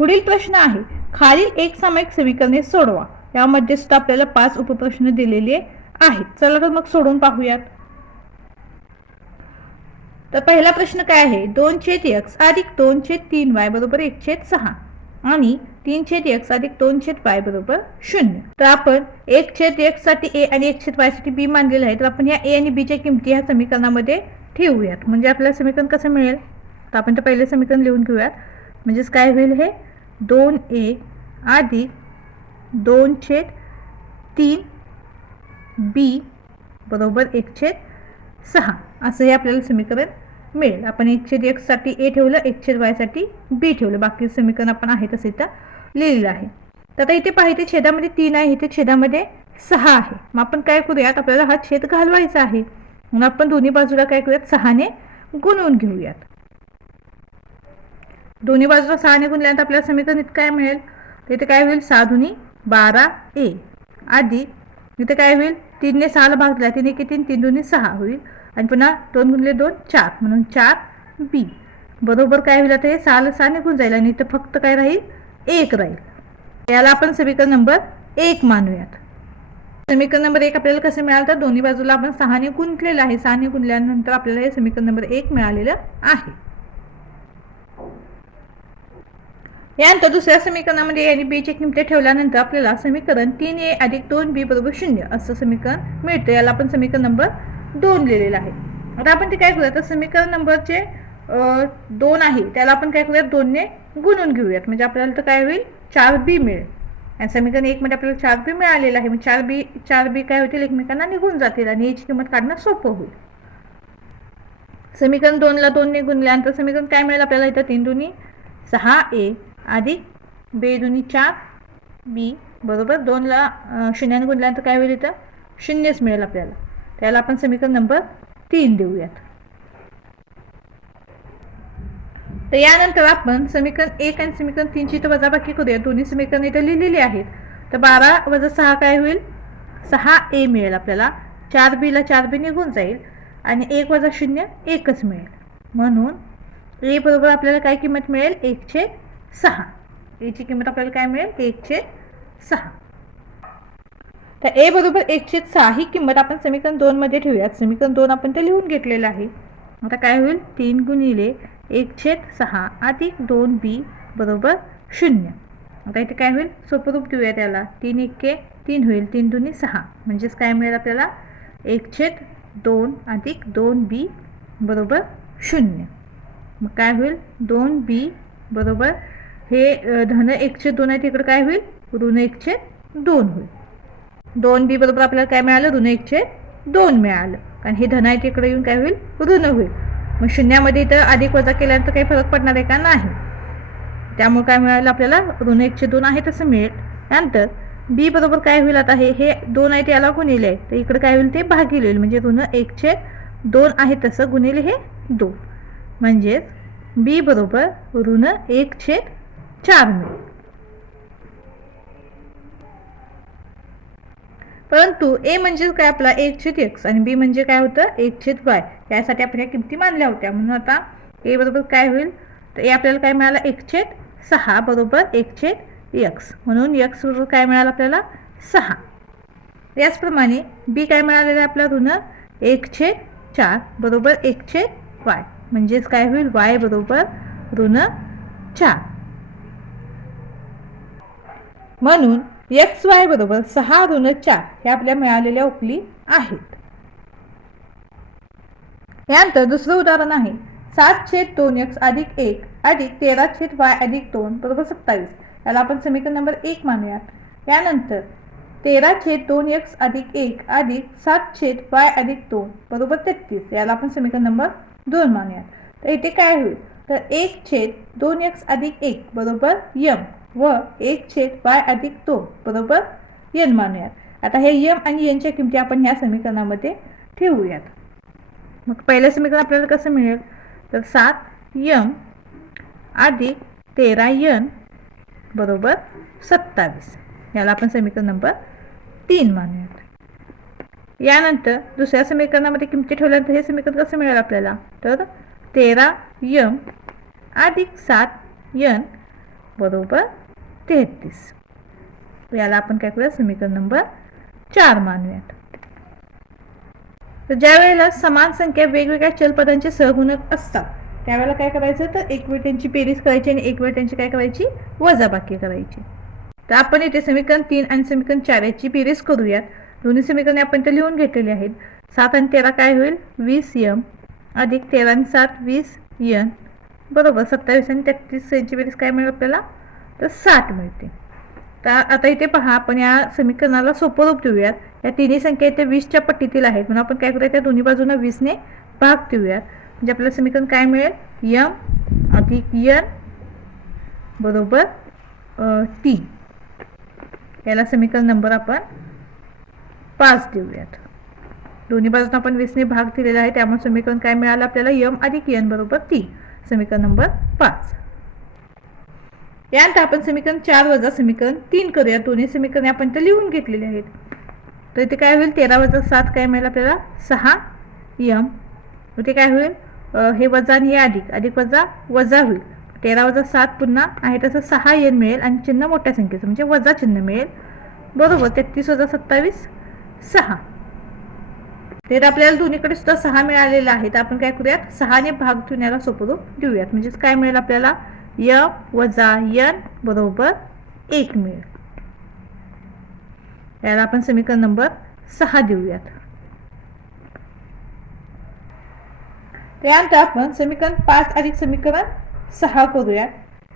पुढील प्रश्न आहे, खालील एक सामायिक समीकरणे सोडवा. यामध्ये सुद्धा आपल्याला 5 उपप्रश्न दिलेले आहेत. चला तर मग सोडून पाहूयात. तर पहिला प्रश्न काय आहे, 2/x अधिक 2/3y बरोबर 1/6 आणि 3/x अधिक 2/y बरोबर 0. तर आपण 1/x साठी a आणि 1/y साठी b मानलेलं आहे. तर आपण ह्या a आणि b च्या किमती ह्या समीकरणामध्ये ठेवूयात. म्हणजे आपल्याला समीकरण कसं मिळेल, तर आपण ते पहिले समीकरण लिहून घेऊयात. म्हणजेच काय होईल, हे 2a अधिक 2/3b बरोबर 1/6 असं हे आपल्याला समीकरण मिळेल. आपण 1/x साठी a ठेवलं, 1/y साठी b ठेवलं. बाकी समीकरण आपण आहे तसे इथं लिहिलेलं आहे. तर आता इथे पाहिजे छेदामध्ये 3 आहे, इथे छेदामध्ये 6 आहे. मग आपण काय करूयात, आपल्याला हा छेद घालवायचा आहे. म्हणून आपण दोन्ही बाजूला काय करूयात, 6 ने गुणवून घेऊयात. दोन्ही बाजूला 6 ने गुणल्यानंतर आपल्याला समीकरण इथं काय मिळेल, तर इथे काय होईल, 6 दुनी 12a अधिक इथे काय होईल, 3 ने 6 ला भाग दिला, 3 एके 3, 3 दुनी 6 होईल. आणि पुन्हा 2 गुणिले 2 4 म्हणून 4b बरोबर काय होईल, आता हे 6 ला 6 निघून जाईल आणि इथं फक्त काय राहील, 1 राहील. याला आपण समीकरण नंबर 1 मानूयात. समीकरण नंबर 1 आपल्याला कसं मिळालं, तर दोन्ही बाजूला आपण 6 ने गुंतलेलं आहे. 6 ने गुणल्यानंतर आपल्याला हे समीकरण नंबर 1 मिळालेलं आहे. यानंतर दुसऱ्या समीकरणामध्ये a आणि b ची किमती ठेवल्यानंतर आपल्याला समीकरण 3a अधिक 2b बरोबर 0 असं समीकरण मिळतं. याला आपण समीकरण नंबर 2 लिहिलेलं आहे. आता आपण ते काय करूया, तर समीकरण नंबरचे 2 आहे त्याला आपण काय करूयात, 2 ने गुणून घेऊयात. म्हणजे आपल्याला तर काय होईल, 4b मिळेल. आणि समीकरण 1 मध्ये आपल्याला 4b मिळालेलं आहे. मग 4b काय होतील, एकमेकांना निघून जातील आणि याची किंमत काढणं सोपं होईल. समीकरण 2 ला 2 ने गुणल्यानंतर समीकरण काय मिळेल आपल्याला, इथं 3 दुनी 6a अधिक b दुनी 4b बरोबर 2 ला 0 ने गुणल्यानंतर काय होईल, इथं 0च मिळेल आपल्याला. त्याला आपण समीकरण नंबर 3 देऊयात. तर यानंतर आपण समीकरण 1 आणि समीकरण 3 ची इथं वजाबाकी करूया. दोन्ही समीकरण इथं लिहिलेली आहेत. तर 12 वजा 6 काय होईल, 6a मिळेल आपल्याला. 4b ला 4b निघून जाईल आणि 1 वजा 0 1च मिळेल. म्हणून a बरोबर आपल्याला काय किंमत मिळेल, 1/6. a ची किंमत आपल्याला काय मिळेल, 1/6. तर a बरोबर 1/6 ही किंमत आपण समीकरण 2 मध्ये ठेवूयात. समीकरण 2 आपण ते लिहून घेतलेलं आहे. आता काय होईल, 3 गुणिले 1/6 अधिक 2b बरोबर 0. आता इथे काय होईल, सोपं रूप देऊया त्याला. 3 एके 3 होईल, 3 दुनी 6 म्हणजेच काय मिळेल आपल्याला, 1/2 अधिक 2b बरोबर 0. मग काय होईल, 2b बरोबर हे धन 1/2 आहे, तिकडे काय होईल, ऋण 1/2 होईल. 2b बरोबर आपल्याला काय मिळालं, ऋण 1/2 मिळालं. कारण हे धन आहे तिकडे येऊन काय होईल, ऋण होईल. मग शून्यामध्ये इथं अधिक वजा केल्यानंतर काही फरक पडणार आहे का, नाही. त्यामुळे काय मिळालं आपल्याला, ऋण 1/2 आहे तसं मिळेल. नंतर b बरोबर काय होईल, आता हे 2 आहे त्याला गुणिले आहे, तर इकडे काय होईल, ते भागिले होईल. म्हणजे ऋण 1/2 आहे तसं गुणिले हे 2, म्हणजेच b बरोबर ऋण 1/4 मिळेल. परंतु a म्हणजे काय आपला 1/x आणि b म्हणजे काय होतं, 1/y. यासाठी आपण या किमती मानल्या होत्या. म्हणून आता a बरोबर काय होईल, तर a आपल्याला काय मिळालं, 1/6 बरोबर 1/x. म्हणून x बरोबर काय मिळालं आपल्याला, 6. याचप्रमाणे b काय मिळालेलं आहे आपला, ऋण 1/4 बरोबर 1/y. म्हणजेच काय होईल, y बरोबर ऋण 4. म्हणून xy बरोबर 6 ऋण 4 हे आपल्या मिळालेल्या उकली आहेत. यानंतर दुसरं उदाहरण आहे, 7/2x अधिक 1 अधिक 13/y अधिक 2 बरोबर 27. याला आपण समीकरण नंबर 1 मानूयात. यानंतर 13/2x अधिक 1 अधिक 7/y अधिक 2 बरोबर 33. याला आपण समीकरण नंबर 2 मानूयात. तर इथे काय होईल, तर 1/2x अधिक 1 बरोबर m व 1/y अधिक 2 बरोबर n मानूयात. आता हे m आणि n च्या किमती आपण ह्या समीकरणामध्ये ठेवूयात. मग पहिलं समीकरण आपल्याला कसं मिळेल, तर 7m अधिक 13n बरोबर 27. याला आपण समीकरण नंबर 3 मानूयात. यानंतर दुसऱ्या समीकरणामध्ये किमती ठेवल्यानंतर हे समीकरण कसं मिळेल आपल्याला, तर 13m अधिक 7n बरोबर 33. याला आपण काय करूया, समीकरण नंबर 4 मानूयात. तर ज्या वेळेला समान संख्या वेगवेगळ्या चलपदांचे सहगुणक असतात त्यावेळेला काय करायचं, तर एक वेळ त्यांची बेरीज करायची आणि एक वेळ त्यांची काय करायची, वजाबाकी करायची. तर आपण इथे समीकरण 3 आणि समीकरण 4 याची बेरीज करूयात. दोन्ही समीकरणे आपण इथे लिहून घेतलेली आहेत. 7 आणि 13 काय होईल, 20m अधिक 13 आणि 7 20n बरोबर 27 आणि 33 यांची बेरीज काय मिळेल आपल्याला, तर 60 मिळते. तर आता इथे पहा, आपण या समीकरणाला सोपं रूप देऊयात. या तिन्ही संख्या इथे 20च्या पट्टीतील आहेत म्हणून आपण काय करूया, त्या दोन्ही बाजूंना 20ने भाग देऊयात. म्हणजे आपल्याला समीकरण काय मिळेल, m अधिक n बरोबर t. याला समीकरण नंबर आपण 5 देऊयात. दोन्ही बाजूंना आपण 20ने भाग दिलेला आहे त्यामुळे समीकरण काय मिळालं आपल्याला, m अधिक n बरोबर t. समीकरण नंबर 5. यानंतर आपण समीकरण 4 वजा समीकरण 3 करूया. दोन्ही समीकरणे आपण इथे लिहून घेतलेली आहेत. तर इथे काय होईल, 13 वजा 7 काय मिळेल आपल्याला, 6m. इथे काय होईल, हे वजा आणि हे अधिक, अधिक वजा वजा होईल. 13 वजा 7 पुन्हा आहे तसं 6n मिळेल आणि चिन्ह मोठ्या संख्येचं म्हणजे वजा चिन्ह मिळेल बरोबर. 33 वजा 27 6. तर आपल्याला दोन्हीकडे सुद्धा 6 मिळालेला आहे. तर आपण काय करूयात, 6ने भाग देऊन याला सोपं रूप देऊयात. म्हणजेच काय मिळेल आपल्याला, m वजा n बरोबर 1 मिळेल. याला आपण समीकरण नंबर 6 देऊयात. त्यानंतर आपण समीकरण 5 अधिक समीकरण 6 करूयात.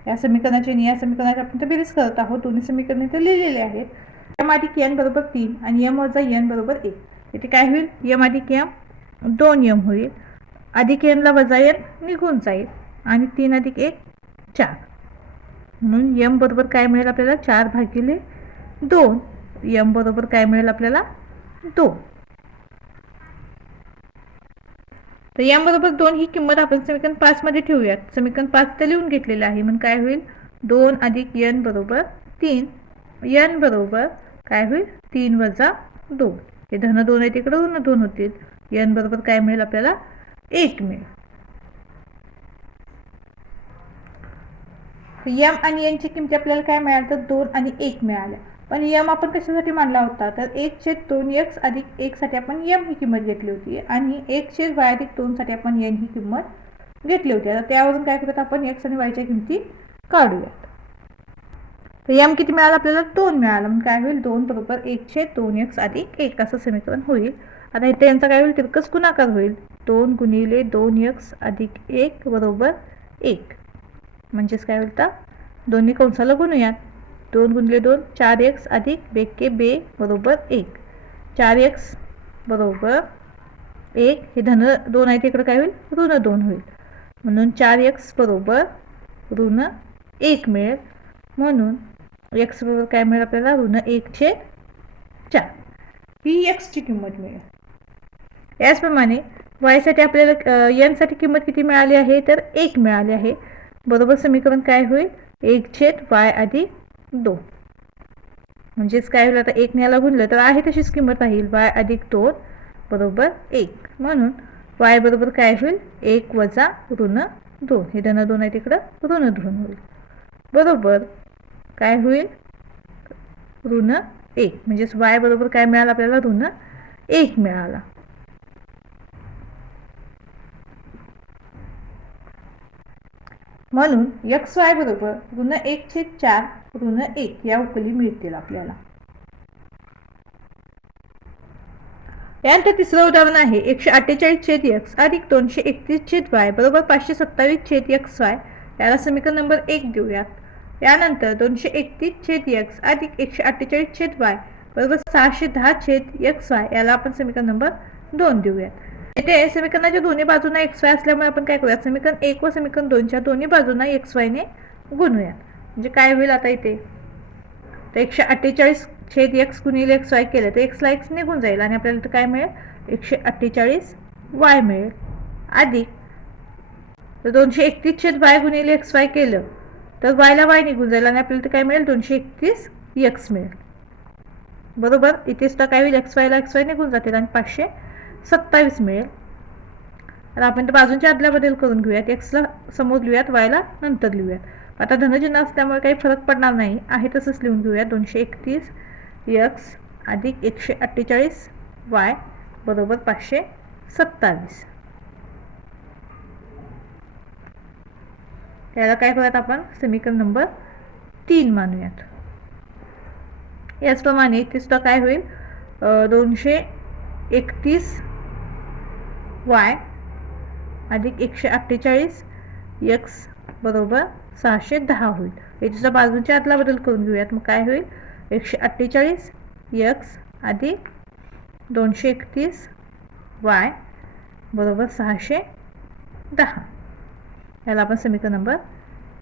या समीकरणाची आणि या समीकरणाची आपण तर बेरीज करत आहोत. दोन्ही समीकरणे तर लिहिलेले आहेत. m अधिक n बरोबर 3 आणि m वजा n बरोबर 1. इथे काय होईल, m अधिक m 2m होईल. अधिक n ला वजा n निघून जाईल आणि 3 अधिक 1 4. म्हणून m बरोबर काय मिळेल आपल्याला, 4 भागिले 2. m बरोबर काय मिळेल आपल्याला, 2. तर m बरोबर 2 ही किंमत आपण समीकरण 5 मध्ये ठेवूयात. समीकरण 5 तर लिहून घेतलेलं आहे म्हणून काय होईल, 2 अधिक n बरोबर 3. n बरोबर काय होईल, 3 वजा 2. हे धन 2 आहे तिकडे ऋण 2 होतील. n बरोबर काय मिळेल आपल्याला, 1 मिळेल. m आणि n ची किंमत आपल्याला काय मिळालं, तर 2 आणि 1 मिळाल्या. पण m आपण कशासाठी मांडला होता, तर 1/2x अधिक 1 साठी आपण m ही किंमत घेतली होती आणि 1/y अधिक 2 साठी आपण n ही किंमत घेतली होती. आता त्यावरून काय करूयात, आपण x आणि y च्या किमती काढूयात. तर m किती मिळालं आपल्याला, 2 मिळालं. म्हणून काय होईल, 2 बरोबर 1/2x अधिक 1 असं समीकरण होईल. आता इथे यांचा काय होईल, तिरकस गुणाकार होईल. 2 गुणिले 2x अधिक 1 बरोबर 1. म्हणजेच काय होईल, तर दोन्ही कंसाला गुणूयात. 2 गुणिले 2 4x अधिक 2 बे बरोबर 1. 4x बरोबर 1. हे धन 2 आहे तिकडे काय होईल, ऋण 2 होईल. म्हणून 4x बरोबर ऋण 1 मिळेल. म्हणून x बरोबर काय मिळेल आपल्याला, ऋण 1/4 ही x ची किंमत मिळेल. याचप्रमाणे y साठी आपल्याला n साठी किंमत किती मिळाली आहे, तर 1 मिळाली आहे. बरोबर समीकरण काय होईल, 1/y अधिक 2. म्हणजेच काय होईल, आता 1 ने याला गुणलं तर आहे तशीच किंमत राहील, y अधिक 2 बरोबर 1. म्हणून y बरोबर काय होईल, 1 वजा ऋण 2. हे धन 2 आहे तिकडं ऋण 2 होईल बरोबर काय होईल, ऋण 1. म्हणजेच y बरोबर काय मिळालं आपल्याला, ऋण 1 मिळाला. म्हणून xy बरोबर ऋण 1/4 ऋण 1 या उकली मिळतील आपल्याला. यानंतर तिसरं उदाहरण आहे 148/x अधिक 231/y बरोबर 527/xy. याला समीकरण नंबर 1 देऊयात. यानंतर 231/x अधिक 148/y बरोबर 610/xy. याला आपण समीकरण नंबर 2 देऊयात. येथे समीकरणाच्या दोन्ही बाजूंना xy असल्यामुळे आपण काय करूयात, समीकरण 1 व समीकरण 2च्या दोन्ही बाजूंना xy ने गुणूयात. म्हणजे काय होईल, आता इथे तर 148/x गुणिले xy केलं तर x ला x निघून जाईल आणि आपल्याला इथं काय मिळेल, 148y मिळेल. अधिक 231/y गुणिले xy केलं तर y ला y निघून जाईल आणि आपल्याला इथं काय मिळेल, 231x मिळेल बरोबर. इथे सुद्धा काय होईल, xy ला xy निघून जातील आणि 527 मिळेल. आता आपण बाजूंच्या आदल्या बदल करून घेऊयात. x ला समोर लिहूयात, y ला नंतर लिहूयात. आता धनचिन्ह असल्यामुळे काही फरक पडणार नाही, आहे तसंच लिहून घेऊया. 231 x अधिक 148 y बरोबर 527. याला काय करूयात आपण, समीकरण नंबर 3 मानूयात. याचप्रमाणे इथे सुद्धा काय होईल, 231 y अधिक 148 x बरोबर 610 होईल. याच्या बाजूच्या आतला बदल करून घेऊयात. मग काय होईल, 148 x अधिक 231 y बरोबर 610. याला आपण समीकरण नंबर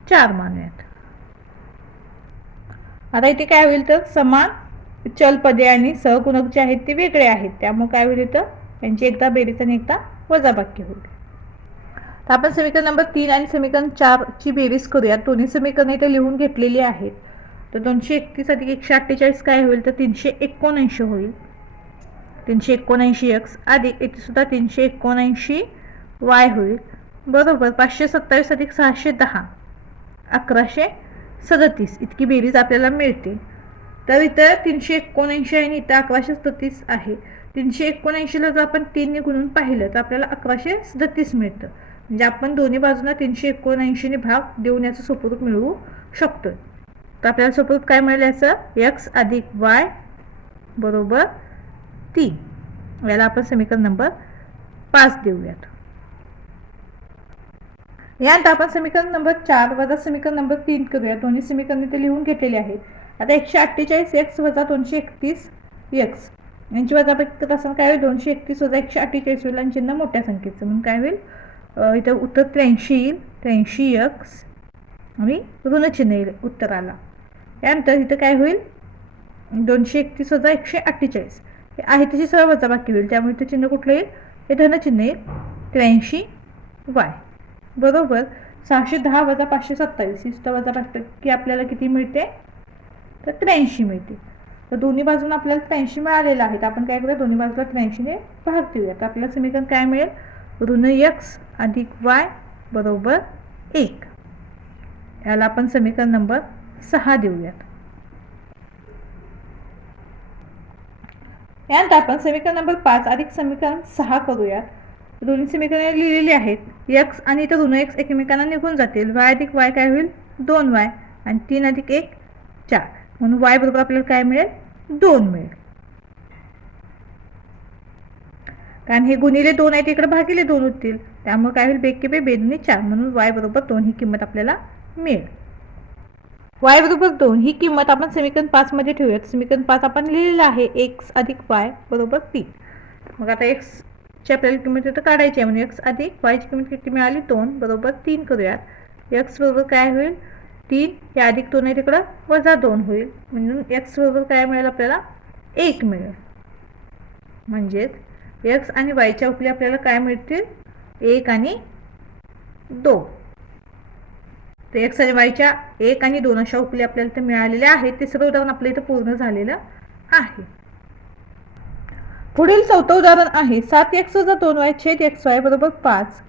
4 मानूयात. आता इथे काय होईल, तर समान चल पदे आणि सहगुणक जे आहेत ते वेगळे आहेत, त्यामुळे काय होईल, इथं यांची एकदा बेरीज आणि एकदा वजाबाकी होईल. तर आपण समीकरण नंबर 3 आणि समीकरण 4 ची बेरीज करूयात. दोन्ही समीकरण इथे लिहून घेतलेली आहेत. तर 231 अधिक 148 काय होईल, तर 379 होईल. 379 x अधिक इथे सुद्धा 379 y होईल बरोबर 527 अधिक 610 1137 इतकी बेरीज आपल्याला मिळते. तर इथं 379 आणि इथं 1137 आहे. 379ला जर आपण 3 ने गुणून पाहिलं तर आपल्याला 1137 मिळतं. म्हणजे आपण दोन्ही बाजूंना 379 भाग देऊन याचं स्वरूप मिळवू शकतो. तर आपल्याला स्वरूप काय मिळेल, याचं x अधिक y बरोबर 3. याला आपण समीकरण नंबर 5 देऊयात. यानंतर आपण समीकरण नंबर 4 वजा समीकरण नंबर 3 करूया. दोन्ही समीकरणे ते लिहून घेतलेली आहेत. आता 148 x वजा 231 x यांची वजाबाकी करत असताना काय होईल, 231 वजा 148 होईल आणि चिन्ह मोठ्या संख्येचं म्हणून काय होईल, इथं उत्तर 83 येईल. 83 x आणि ऋण चिन्ह येईल उत्तराला. यानंतर इथं काय होईल, 231 वजा 148 हे आहे त्याची सर्व वजाबाकी होईल, त्यामुळे इथं चिन्ह कुठलं येईल, हे धन चिन्ह येईल. 83 y बरोबर 610 वजा 527 ही सुद्धा वजाबाकी आपल्याला किती मिळते, तर 83 मिळते. तर दोन्ही बाजूला आपल्याला 83 मिळालेलं आहे. आपण काय करूया, दोन्ही बाजूला 83 ने भाग देऊया. तर आपल्याला समीकरण काय मिळेल, ऋण x अधिक y बरोबर 1. याला आपण समीकरण नंबर 6 देऊयात. यानंतर आपण समीकरण नंबर 5 अधिक समीकरण 6 करूयात. दोन्ही समीकरणे लिहिलेली आहेत. x आणि इथं ऋण x एकमेकांना निघून जातील. y अधिक y काय होईल, 2y आणि 3 अधिक 1 4 म्हणून y बरोबर आपल्याला काय मिळेल, 2 मिळेल. कारण हे गुणिले 2 आहे, इकडे भागिले 2 होतील, त्यामुळे काय होईल, बेक के बे बेदुनी 4 म्हणून y बरोबर 2 ही किंमत आपल्याला मिळेल. y बरोबर 2 ही किंमत आपण समीकरण 5 मध्ये ठेवूयात. समीकरण 5 आपण लिहिलेलं आहे x अधिक y बरोबर 3. मग आता x ची आपल्याला किंमत इथं काढायची आहे, म्हणजे x अधिक y ची किंमत किती मिळाली, 2 बरोबर 3 करूयात. x बरोबर काय होईल, 3 हे अधिक 2 आहे तिकडं वजा 2 होईल, म्हणून x बरोबर काय मिळेल, आपल्याला 1 मिळेल. म्हणजेच x आणि y च्या उपली आपल्याला काय मिळतील, 1 आणि 2. तर x आणि y च्या 1 आणि 2 अशा उपली आपल्याला ते मिळालेल्या आहेत. तिसरं उदाहरण आपलं इथं पूर्ण झालेलं आहे. पुढील चौथं उदाहरण आहे 7x वजा 2y छेद xy बरोबर 5.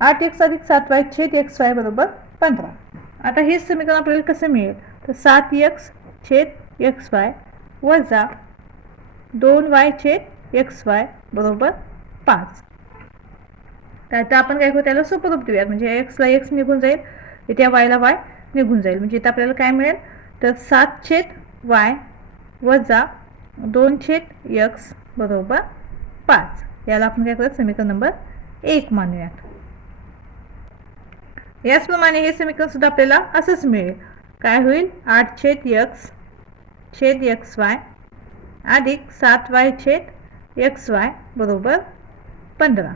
8x अधिक 7y छेद xy बरोबर 15. आता हे समीकरण आपल्याला कसं मिळेल, तर 7x छेद xy वजा 2y छेद xy बरोबर 5. तर आता आपण काय करू, त्याला सोपं रूप देऊयात. म्हणजे x ला x निघून जाईल, इथे y ला y निघून जाईल. म्हणजे इथं आपल्याला काय मिळेल, तर 7 छेद y वजा 2 छेद x बरोबर 5. याला आपण काय करूया, समीकरण नंबर 1 मानूयात. याचप्रमाणे हे समीकरण सुद्धा आपल्याला असंच मिळेल. काय होईल, 8 छेद x छेद xy अधिक 7y छेद xy बरोबर 15.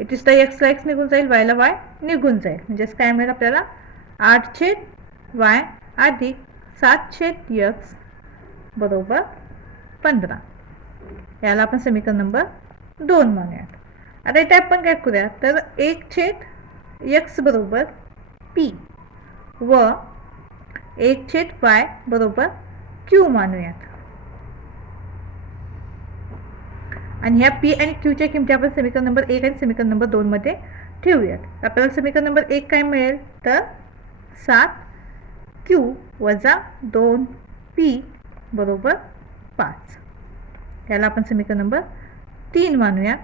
इथे सुद्धा x ला x निघून जाईल, y ला y निघून जाईल. म्हणजेच काय मिळेल आपल्याला, 8 छेद y अधिक 7 छेद x बरोबर 15. याला आपण समीकरण नंबर 2 मानूयात. आता इथे आपण काय करूया, तर 1 छेद x बरोबर p व 1 छेद y बरोबर q मानूयात. आणि ह्या p आणि q च्या किमती आपण समीकरण नंबर 1 आणि समीकरण नंबर 2 मध्ये ठेवूयात. आपल्याला समीकरण नंबर 1 काय मिळेल, तर 7 क्यू वजा 2p बरोबर 5. याला आपण समीकरण नंबर 3 मानूयात.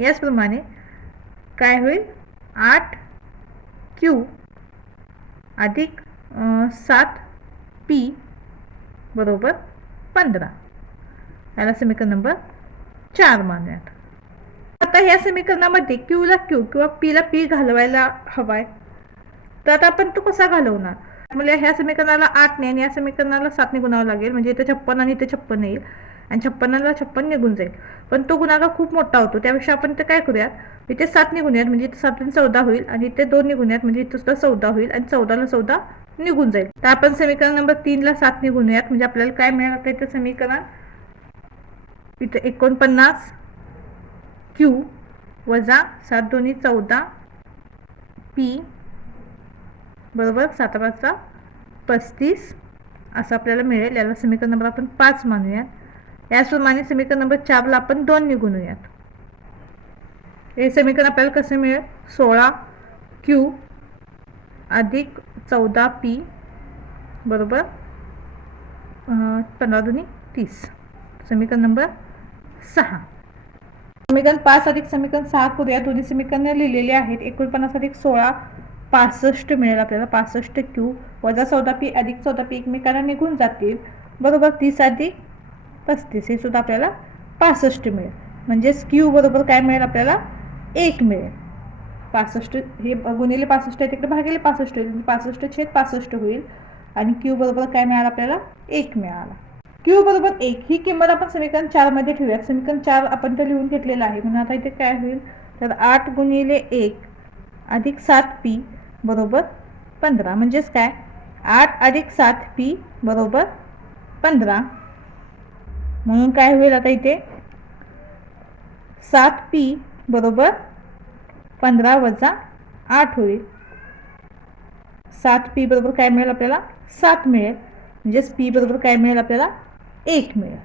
याचप्रमाणे काय होईल 8q अधिक 7p बरोबर 15. याला समीकरण नंबर 4 मानूयात. आता ह्या समीकरणामध्ये क्यूला क्यू किंवा पीला पी घालवायला हवाय, तर आता आपण तो कसा घालवणार? म्हणजे ह्या समीकरणाला 8 ने आणि या समीकरणाला 7 ने गुणावं लागेल, म्हणजे इथे 56 आणि इथे 56 येईल आणि 56ला 56 निघून जाईल. पण तो गुणाकार खूप मोठा होतो, त्यापेक्षा आपण ते काय करूयात, इथे 7 ने गुणूयात म्हणजे इथे 7 14 होईल आणि इथे 2 ने गुणूयात म्हणजे इथे सुद्धा 14 होईल आणि 14ला 14 निघून जाईल. तर आपण समीकरण नंबर 3 ला 7 ने गुणूयात म्हणजे आपल्याला काय मिळणार आता इथे समीकरण, इथे 49 क्यू वजा 7 2 14 पी बरोबर 7 5 35 असं आपल्याला मिळेल. याला समीकरण नंबर आपण 5 मानूयात. याचप्रमाणे समीकरण नंबर 4 ला आपण 2 ने गुणूयात. हे समीकरण आपल्याला कसं मिळेल, 16 क्यू अधिक 14 पी बरोबर 15 2 30. समीकरण नंबर 6. समीकरण 5 अधिक समीकरण 6 करूया. दोन्ही समीकरण लिहिलेले आहेत. 49 अधिक 16 65 मिळेल आपल्याला. 65 क्यू वजा 14 पी अधिक 14 पी एकमेकांना निघून जातील बरोबर 30 अधिक 35 हे सुद्धा आपल्याला 65 मिळेल. म्हणजेच क्यू बरोबर काय मिळेल आपल्याला 1 मिळेल. 65 हे गुणिले 65 आहे तिकडे भागिले 65 होईल, 65/65 होईल आणि क्यू बरोबर काय मिळालं आपल्याला 1 मिळाला. क्यू बरोबर 1 ही किंमत आपण समीकरण 4 मध्ये ठेवूयात. समीकरण 4 आपण तर लिहून घेतलेलं आहे, म्हणून आता इथे काय होईल, तर 8 गुणिले 1 अधिक 7p बरोबर 15. म्हणजेच काय 8 अधिक 7p बरोबर 15. म्हणून काय होईल आता इथे 7p बरोबर 15 वजा 8 होईल. 7p बरोबर काय मिळेल आपल्याला 7 मिळेल. म्हणजेच p बरोबर काय मिळेल आपल्याला 1 मिळेल.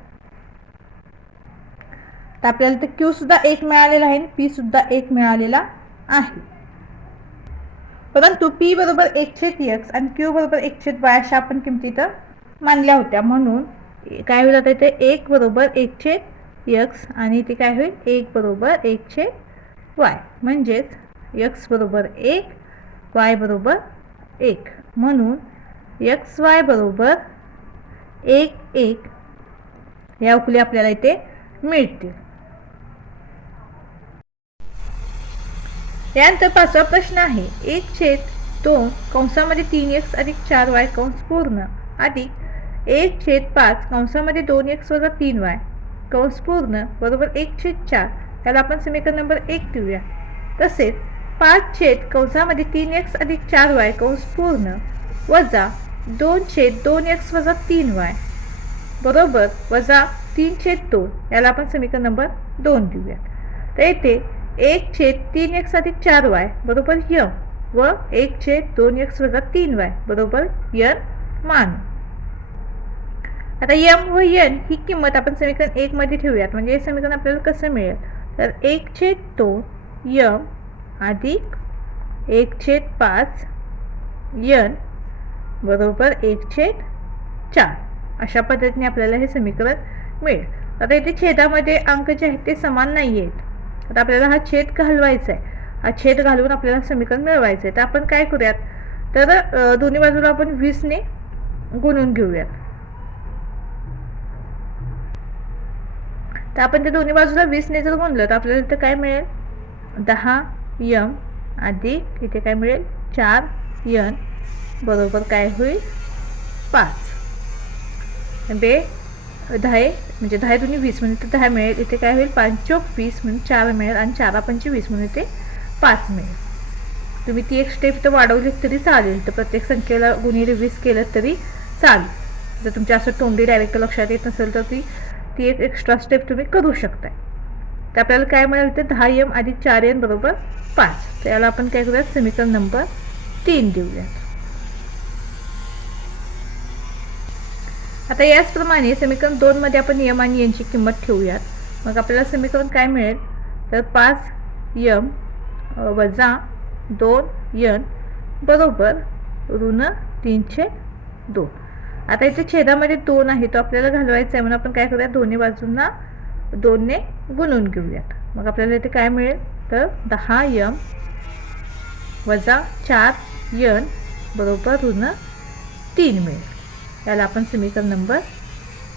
तर आपल्याला ते q सुद्धा 1 मिळालेला आहे, p सुद्धा 1 मिळालेला आहे. परंतु p बरोबर 1/x आणि q बरोबर 1/y अशा आपण किमती तर मानल्या होत्या. म्हणून काय होईल आता इथे 1 बरोबर 1/x आणि इथे काय होईल 1 बरोबर 1/y. म्हणजेच x बरोबर 1 y बरोबर 1. म्हणून xy बरोबर 1 1 या उकली आपल्याला इथे मिळतील. यानंतर 5वा प्रश्न आहे 1/2 कंसामध्ये 3x अधिक 4y कंस पूर्ण अधिक 1/5 कंसामध्ये 2x वजा 3y कंस पूर्ण बरोबर 1/4. याला आपण समीकरण नंबर 1 ठेवूया. तसेच 5 कंसामध्ये 3x अधिक 4y कंस पूर्ण वजा 2/2x वजा 3y बरोबर वजा 3/2 याला आपण समीकरण नंबर 2 देऊया. तर येथे 1/3x अधिक 4y बरोबर m व 1/2x वजा 3y बरोबर n मानू. आता m व n ही किंमत आपण समीकरण 1 मध्ये ठेवूयात. म्हणजे हे समीकरण आपल्याला कसं मिळेल, तर 1/2 m अधिक 1/5 n बरोबर 1/4 अशा पद्धतीने आपल्याला हे समीकरण मिळेल. आता इथे छेदामध्ये अंक जे आहेत ते समान नाही आहेत. आता आपल्याला हा छेद घालवायचा आहे. हा छेद घालून आपल्याला समीकरण मिळवायचं आहे. तर आपण काय करूयात, तर दोन्ही बाजूला आपण 20 ने गुणून घेऊयात. तर आपण ते दोन्ही बाजूला 20 ने जर गुणलं तर आपल्याला इथे काय मिळेल 10m अधिक इथे काय मिळेल 4n बरोबर काय होईल 5. बे 10 म्हणजे 10 दुनी 20 म्हणजे 10 मिळेल. इथे काय होईल 5 चौक 20 म्हणजे 4 मिळेल आणि 4 5 20 म्हणजे इथे 5 मिळेल. तुम्ही ती एक स्टेप तर वाढवली तरी चालेल. तर प्रत्येक संख्येला गुणिले 20 केलं तरी चालेल. जर तुमच्या असं तोंडी डायरेक्ट लक्षात येत नसेल तर ती एक एक्स्ट्रा स्टेप तुम्ही करू शकताय. तर आपल्याला काय मिळेल ते 10m अधिक 4n बरोबर 5. तर याला आपण काय करूयात समीकरण नंबर 3 देऊयात. आता याचप्रमाणे समीकरण 2 मध्ये आपण m आणि n ची किंमत ठेवूयात. मग आपल्याला समीकरण काय मिळेल, तर 5m वजा 2n बरोबर ऋण 3/2. 2. आता इथे छेदामध्ये 2 आहे तो आपल्याला घालवायचा आहे, म्हणून आपण काय करूया, दोन्ही बाजूंना 2 ने गुणून घेऊयात. मग आपल्याला इथे काय मिळेल तर 10m वजा 4n बरोबर ऋण 3 मिळेल. याला आपण समीकरण नंबर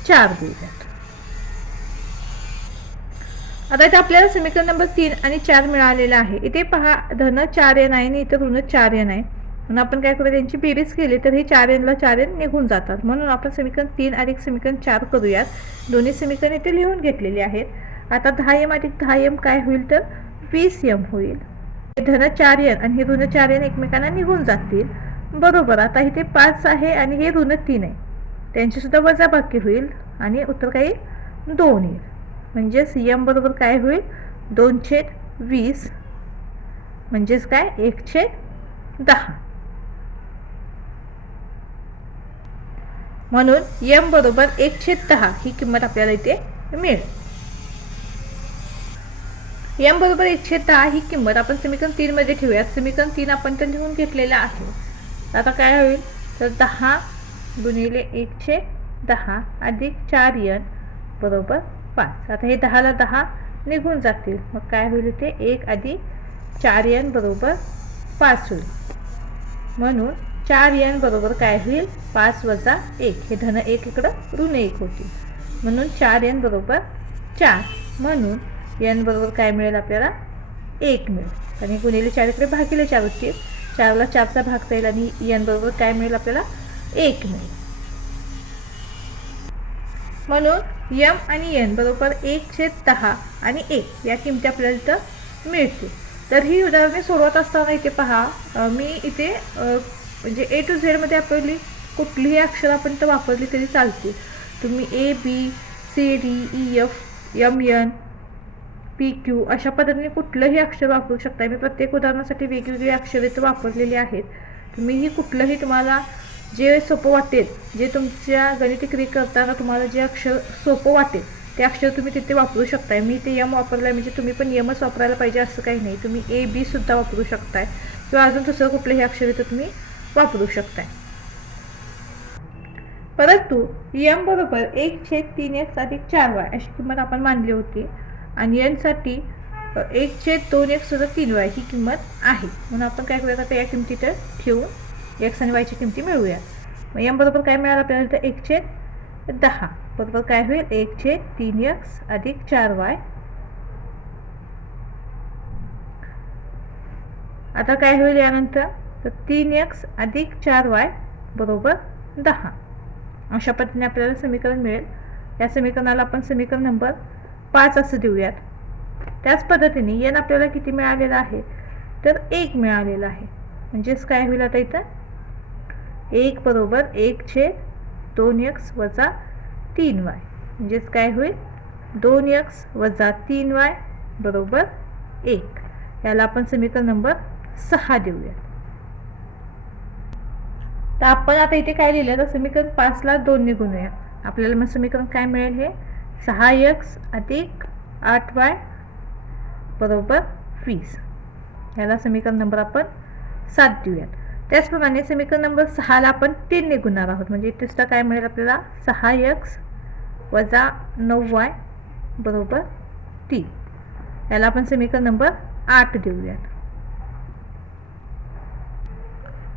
4 देऊयात. आता इथे आपल्याला समीकरण नंबर 3 आणि 4 मिळालेलं आहे. इथे पहा धन 4n आहे आणि इथे ऋण 4n आहे, म्हणून आपण काय करूया, त्यांची बेरीज केली तर हे 4n ला 4n निघून जातात. म्हणून आपण समीकरण 3 अधिक समीकरण 4 करूयात. दोन्ही समीकरण इथे लिहून घेतलेली आहेत. आता 10m अधिक 10m काय होईल तर 20m होईल. धन 4n आणि हे ऋण 4n एकमेकांना निघून जातील. बरोबर. आता इथे 5 आहे आणि हे ऋण 3 आहे, त्यांची सुद्धा वजाबाकी होईल आणि उत्तर काय येईल 2 येईल. म्हणजेच m बरोबर काय होईल 2/20 म्हणजेच काय 1/10. म्हणून m बरोबर 1/10 ही किंमत आपल्याला इथे मिळेल. m बरोबर 1/10 ही किंमत आपण समीकरण 3 मध्ये ठेवूयात. समीकरण 3 आपण तर लिहून घेतलेलं आहे. आता काय होईल तर 10 गुणिले 1/10 अधिक 4n बरोबर 5. आता हे 10 ला 10 निघून जातील, मग काय होईल इथे 1 अधिक 4n बरोबर 5 होईल. म्हणून 4n बरोबर काय होईल 5 वजा 1, हे धन 1 इकडं ऋण 1 होतील, म्हणून 4n बरोबर 4. म्हणून n बरोबर काय मिळेल आपल्याला 1 मिळेल आणि गुणिले 4 इकडे भागिले 4 होतील, 4 ला 4चा भागता येईल आणि n बरोबर काय मिळेल आपल्याला 1 मिळेल. म्हणून m आणि n बरोबर 1/10 आणि 1 या किमती आपल्याला इथं मिळतील. तर ही उदाहरणे सोडवत असताना इथे पहा मी इथे म्हणजे A to Z मध्ये आपली कुठलीही अक्षर आपण इथं वापरली तरी चालते. तुम्ही ABCDEFMN PQ अशा पद्धतीने कुठलंही अक्षर वापरू शकता. मी प्रत्येक उदाहरणासाठी वेगवेगळी अक्षरे इथं वापरलेली आहेत. तुम्हीही कुठलंही तुम्हाला जे सोपं वाटेल, जे तुमच्या गणिती क्रिया करताना तुम्हाला जे अक्षर सोपं वाटेल ते अक्षर तुम्ही तिथे वापरू शकताय. मी ते m वापरलं आहे म्हणजे तुम्ही पण mच वापरायला पाहिजे असं काही नाही. तुम्ही AB सुद्धा वापरू शकताय किंवा अजून दुसरं कुठलंही अक्षर इथं तुम्ही वापरू शकताय. परंतु m बरोबर 1/3x अधिक 4y अशी किंमत आपण मानली होती आणि n साठी 1/2x वजा 3y ही किंमत आहे. म्हणून आपण काय करूया आता या किमती तर ठेवून x आणि y ची किमती मिळवूया. मग m बरोबर काय मिळालं आपल्याला तर 1/10 बरोबर काय होईल 1/3x अधिक 4y. आता काय होईल यानंतर तर 3x अधिक 4y बरोबर 10. अशा पद्धतीने आपल्याला समीकरण मिळेल. या समीकरणाला आपण समीकरण नंबर 5 असं देऊयात. त्याच पद्धतीने n आपल्याला किती मिळालेला आहे तर 1 मिळालेला आहे. म्हणजेच काय होईल आता इथं 1 बरोबर 1/2x वजा 3y म्हणजेच काय होईल 2x वजा 3y बरोबर 1. याला आपण समीकरण नंबर 6 देऊया. तर आपण आता इथे काय लिहिलं तर समीकरण 5 ला 2 ने गुणूया. आपल्याला मग समीकरण काय मिळेल हे 6x अधिक 8y बरोबर 20. याला समीकरण नंबर आपण 7 देऊयात. त्याचप्रमाणे समीकरण नंबर 6 ला आपण 3 ने गुणणार आहोत म्हणजे इथे सुद्धा काय मिळेल आपल्याला 6x वजा 9y बरोबर 3. याला आपण समीकरण नंबर 8 देऊयात.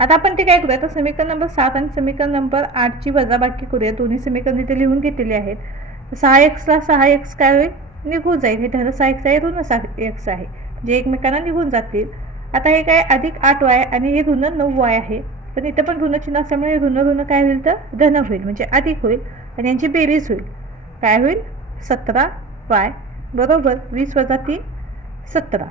आता आपण ते काय करूया तर समीकरण नंबर 7 आणि समीकरण नंबर 8 ची वजाबाकी करूया. दोन्ही समीकरण इथे लिहून घेतलेली आहेत. 6x ला 6x काय होईल निघून जाईल, हे धन 6x आहे ऋण 6x आहे जे एकमेकांना निघून जातील. आता हे काय अधिक 8y आणि हे ऋण 9y आहे, पण इथं पण ऋण चिन्ह असल्यामुळे ऋण ऋण काय होईल तर धन होईल म्हणजे अधिक होईल आणि यांची बेरीज होईल. काय होईल 17y बरोबर 20 वजा 3 17.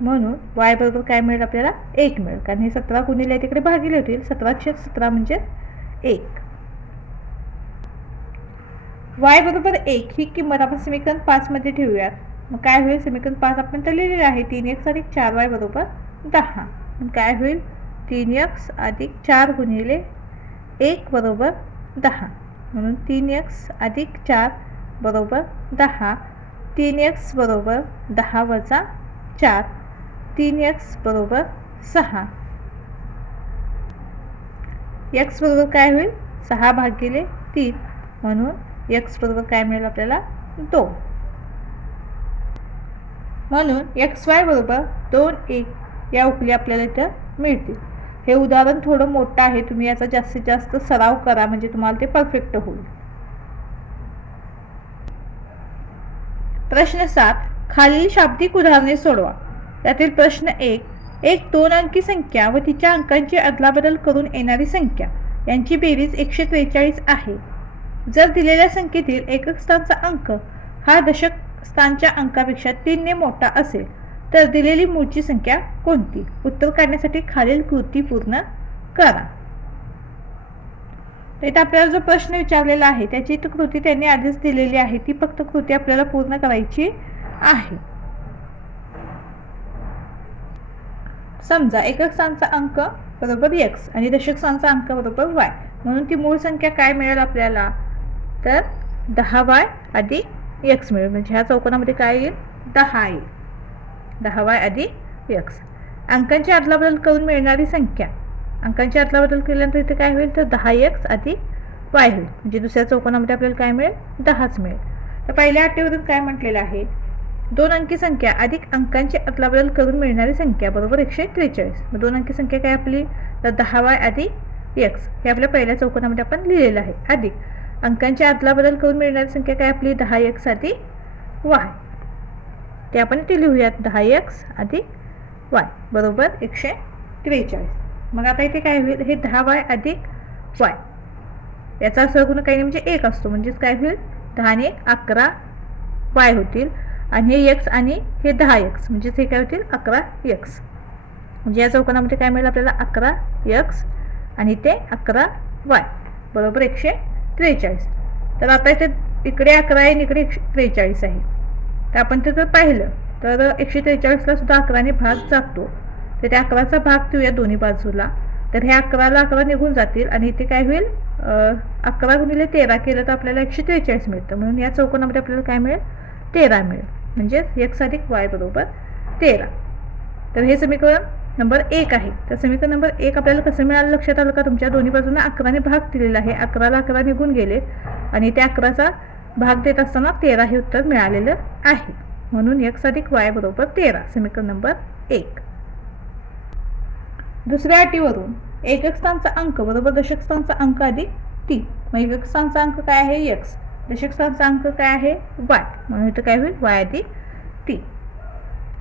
म्हणून y बरोबर काय मिळेल आपल्याला 1 मिळेल, कारण हे 17 गुणिले तिकडे भागिले होतील 17/17 म्हणजे 1. y बरोबर 1 ही किंमत आपण समीकरण 5 मध्ये ठेवूयात. मग काय होईल समीकरण 5 आपण तर लिहिलेले आहे 3x अधिक 4y बरोबर 10. मग काय होईल 3x अधिक 4 गुणिले 1 बरोबर 10 म्हणून 3x अधिक 4 बरोबर 10. 3x बरोबर 10 वजा 4 3x बरोबर 6. एक्स बरोबर काय होईल 6/3 म्हणून एक्स बरोबर काय मिळेल आपल्याला 2. म्हणून XY बरोबर 2 1 या उकली आपल्याला इथं मिळतील. हे उदाहरण थोडं मोठं आहे, तुम्ही याचा जास्तीत जास्त सराव करा म्हणजे तुम्हाला ते परफेक्ट होईल. प्रश्न 7 खालील शाब्दिक उदाहरणे सोडवा. त्यातील प्रश्न 1 एक 2 अंकी संख्या व तिच्या अंकांची अदलाबदल करून येणारी संख्या यांची बेरीज 143 आहे. जर दिलेल्या संख्येतील एकक स्थानचा अंक हा दशक स्थानच्या अंकापेक्षा 3 ने मोठा असेल तर दिलेली मूळची संख्या कोणती? उत्तर काढण्यासाठी खालील कृती पूर्ण करा. इथे आपल्याला जो प्रश्न विचारलेला आहे त्याची कृती त्यांनी आधीच दिलेली आहे, ती फक्त कृती आपल्याला पूर्ण करायची आहे. समजा एकक स्थानचा अंक बरोबर x आणि दशक स्थानचा अंक बरोबर y, म्हणून ती मूळ संख्या काय मिळेल आपल्याला तर 10y अधिक x मिळेल. म्हणजे ह्या चौकोनामध्ये काय येईल 10 येईल, 10y अधिक x. अंकांची अदलाबदल करून मिळणारी संख्या, अंकांची अदलाबदल केल्यानंतर इथे काय होईल तर 10x अधिक y होईल. म्हणजे दुसऱ्या चौकोनामध्ये आपल्याला काय मिळेल 10च मिळेल. तर पहिल्या अटीवरून काय म्हटलेलं आहे 2 अंकी संख्या अधिक अंकांची अदलाबदल करून मिळणारी संख्या बरोबर 143. मग 2 अंकी संख्या काय आपली तर 10y अधिक x हे आपल्या पहिल्या चौकोनामध्ये आपण लिहिलेलं आहे. अधिक अंकांची अदलाबदल करून मिळणारी संख्या काय आपली 10x अधिक y, ते आपण इथे लिहूयात 10x अधिक y बरोबर 143. मग आता इथे काय होईल हे 10y अधिक y याचा सहगुणक काही नाही म्हणजे 1 असतो, म्हणजेच काय होईल 10 ने 11y होतील आणि हे x आणि हे 10x म्हणजेच हे काय होतील 11x. म्हणजे या चौकोनामध्ये काय मिळेल आपल्याला 11x आणि ते 11y बरोबर 143. तर आता इथे इकडे 11 आहे आणि इकडे 143 आहे. तर आपण ते जर पाहिलं तर 143ला सुद्धा 11ने भाग जातो, तर त्या 11चा भाग देऊया दोन्ही बाजूला. तर हे 11ला 11 निघून जातील आणि इथे काय होईल 11 गुणिले 13 केलं तर आपल्याला 143 मिळतं. म्हणून या चौकोनामध्ये आपल्याला काय मिळेल 13 मिळेल, म्हणजेच x अधिक y बरोबर 13. तर हे समीकरण नंबर 1 आहे. तर समीकरण नंबर 1 आपल्याला कसं मिळालं लक्षात आलं का? तुमच्या दोन्ही बाजूंना 11ने भाग दिलेला आहे, 11ला 11 निघून गेले आणि त्या 11चा भाग देत असताना 13 हे उत्तर मिळालेलं आहे. म्हणून x अधिक y बरोबर 13 समीकरण नंबर 1. दुसऱ्या अटीवरून एकक स्थानचा अंक बरोबर दशक स्थानचा अंक अधिक 3. मग एकक स्थानचा अंक काय आहे x, दशक स्थानचा अंक काय आहे y, म्हणून इथं काय होईल y अधिक 3.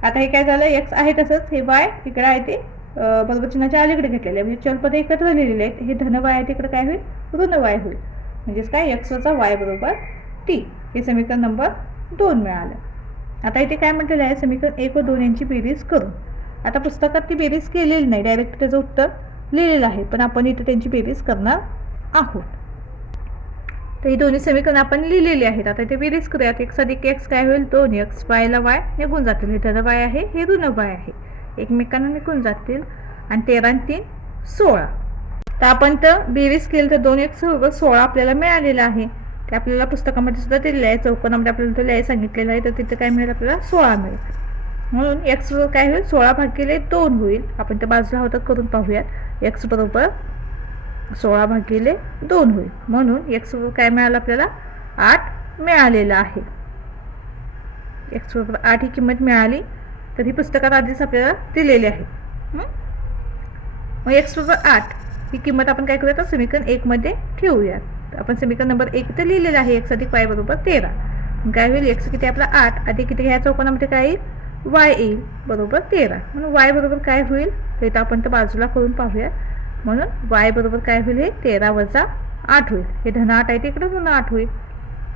आता हे काय झालं x आहे तसंच हे y इकडे आहे ते बरोबर चिन्हाच्या अलीकडे घेतलेले आहे, म्हणजे चलपदे एकत्र लिहिलेले आहेत. हे धन y आहे तिकडे काय होईल ऋण y होईल, म्हणजेच काय x वजा y बरोबर 3. हे समीकरण नंबर 2 मिळालं. आता इथे काय म्हटलेलं आहे समीकरण 1 व 2 यांची बेरीज करून. आता पुस्तकात ती बेरीज केलेली नाही, डायरेक्ट त्याचं उत्तर लिहिलेलं आहे, पण आपण इथे त्यांची बेरीज करणार आहोत. तर ही दोन्ही समीकरण आपण लिहिलेली आहेत. आता इथे बेरीज करूयात. x अधिक x काय होईल 2x, yला y निघून जातील, हे धन y आहे हे ऋण y आहे, एकमेकांना निघून जातील आणि 13 आणि 3 16. तर आपण तर बेरीज केली तर 2x बरोबर 16 आपल्याला मिळालेलं आहे. ते आपल्याला पुस्तकामध्ये सुद्धा दिलेलं आहे, चौकोनामध्ये आपल्याला तो लिहायला सांगितलेलं आहे. तर तिथे काय मिळेल आपल्याला 16 मिळेल. म्हणून x बरोबर काय होईल 16 भागिले 2 होईल. आपण त्या बाजूला होतं करून पाहूयात. x बरोबर 16 भागिले 2 होईल. म्हणून x बरोबर काय मिळालं आपल्याला 8 मिळालेलं आहे. x बरोबर 8 ही किंमत मिळाली, तर ही पुस्तकात आधीच आपल्याला दिलेली आहे. मग x बरोबर 8 ही किंमत आपण काय करूया तर समीकरण 1 मध्ये ठेवूयात. आपण समीकरण नंबर 1 इथे लिहिलेलं आहे x अधिक y बरोबर 13. मग काय होईल x किती आपला 8 अधिक किती ह्या चौकोनामध्ये काय येईल y येईल बरोबर 13. म्हणून y बरोबर काय होईल तर इथं आपण तर बाजूला करून पाहूया. म्हणून y बरोबर काय होईल हे 13 वजा 8 होईल. हे धन 8 आहे तिकडे ऋण 8 होईल.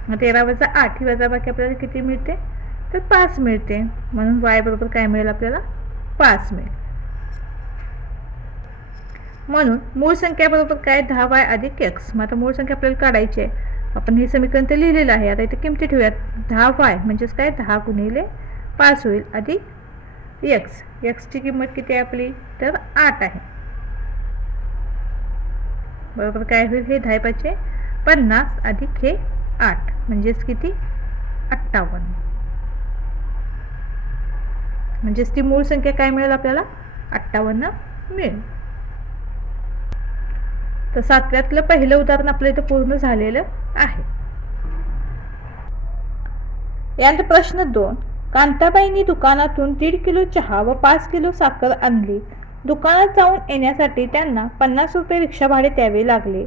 मग 13 वजा 8 ही वजा बाकी आपल्याला किती मिळते तर 5 मिळते. म्हणून y बरोबर काय मिळेल आपल्याला 5 मिळेल. म्हणून मूळ संख्या बरोबर काय 10y अधिक x. मग आता मूळ संख्या आपल्याला काढायची आहे. आपण हे समीकरण ते लिहिलेलं आहे. आता इथे किमती ठेवूयात. 10y म्हणजेच काय 10 गुणिले 5 होईल अधिक x. x ची किंमत किती आहे आपली तर 8 आहे. बरोबर काय होईल हे 10 5 50 अधिक हे 8 म्हणजेच किती 58. म्हणजेच ती मूळ संख्या काय मिळेल आपल्याला 58 मिळेल. तर 7व्यातलं पहिलं उदाहरण आपलं इथं पूर्ण झालेलं आहे. यानंतर प्रश्न 2. कांताबाईंनी दुकानातून 1.5 किलो चहा व 5 किलो साखर आणली. दुकानात जाऊन येण्यासाठी त्यांना 50 रुपये रिक्षा भाडे द्यावे लागले.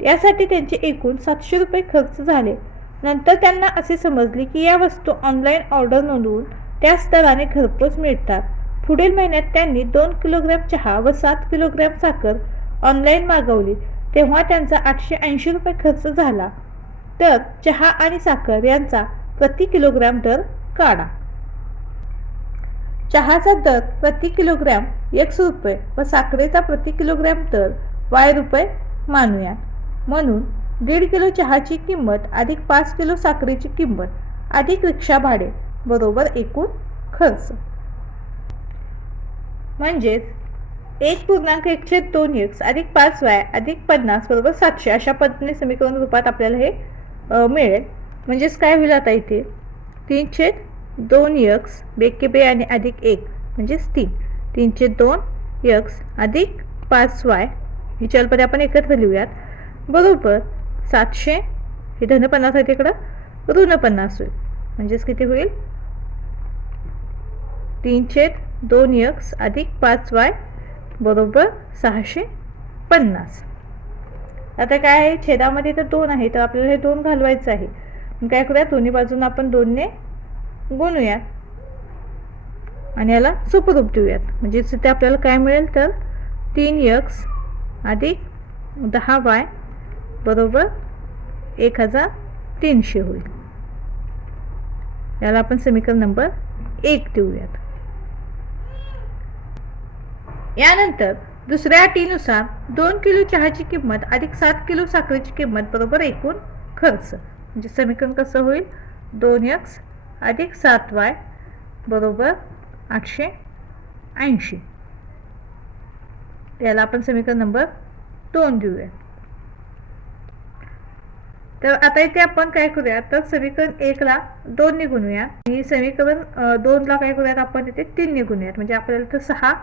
यासाठी त्यांचे एकूण 700 रुपये खर्च झाले. नंतर त्यांना असे समजले की या वस्तू ऑनलाईन ऑर्डर नोंदवून त्याच दराने घरपोच मिळतात. पुढील महिन्यात त्यांनी 2 किलोग्रॅम चहा व 7 किलोग्रॅम साखर ऑनलाईन मागवली. तेव्हा त्यांचा 880 रुपये खर्च झाला. तर चहा आणि साखर यांचा प्रति किलोग्रॅम दर काढा. चहाचा दर प्रति किलोग्रॅम x रुपये व साखरेचा प्रति किलोग्रॅम दर y रुपये मानूया. म्हणून 1.5 किलो चहाची किंमत अधिक 5 किलो साखरेची किंमत अधिक रिक्षा भाडे बरोबर एकूण खर्च. म्हणजेच 1.1/2x अधिक 5y अधिक 50 बरोबर 700 अशा पद्धतीने समीकरण रूपात आपल्याला हे मिळेल. म्हणजेच काय होईल आता इथे 3/2x बेके बे आणि अधिक 1 म्हणजेच 3/2x अधिक 5y ही चलपदे आपण एकत्र लिहूयात बरोबर 700 हे धन 50 आहे तिकडं ऋण 50 होईल. म्हणजेच किती होईल 3/2x अधिक 5y बरोबर 650. आता काय आहे छेदामध्ये तर 2 आहे तर आपल्याला हे 2 घालवायचं आहे. काय करूया दोन्ही बाजून आपण 2ने गुणूयात आणि याला सुपरूप देऊयात. म्हणजे तिथे आपल्याला काय मिळेल तर 3x अधिक 10y बरोबर 1300 होईल. याला आपण समीकरण नंबर 1 देऊयात. यानंतर दुसऱ्या अटीनुसार 2 किलो चहाची किंमत अधिक 7 किलो साखरेची किंमत बरोबर एकूण खर्च. म्हणजे समीकरण कसं होईल 2x अधिक 7y बरोबर 880. याला आपण समीकरण नंबर 2 देऊया. तर आता इथे आपण काय करूया तर समीकरण 1 ला 2 ने गुणूया आणि समीकरण 2 ला काय करूयात आपण इथे 3 ने गुणूयात. म्हणजे आपल्याला तर 6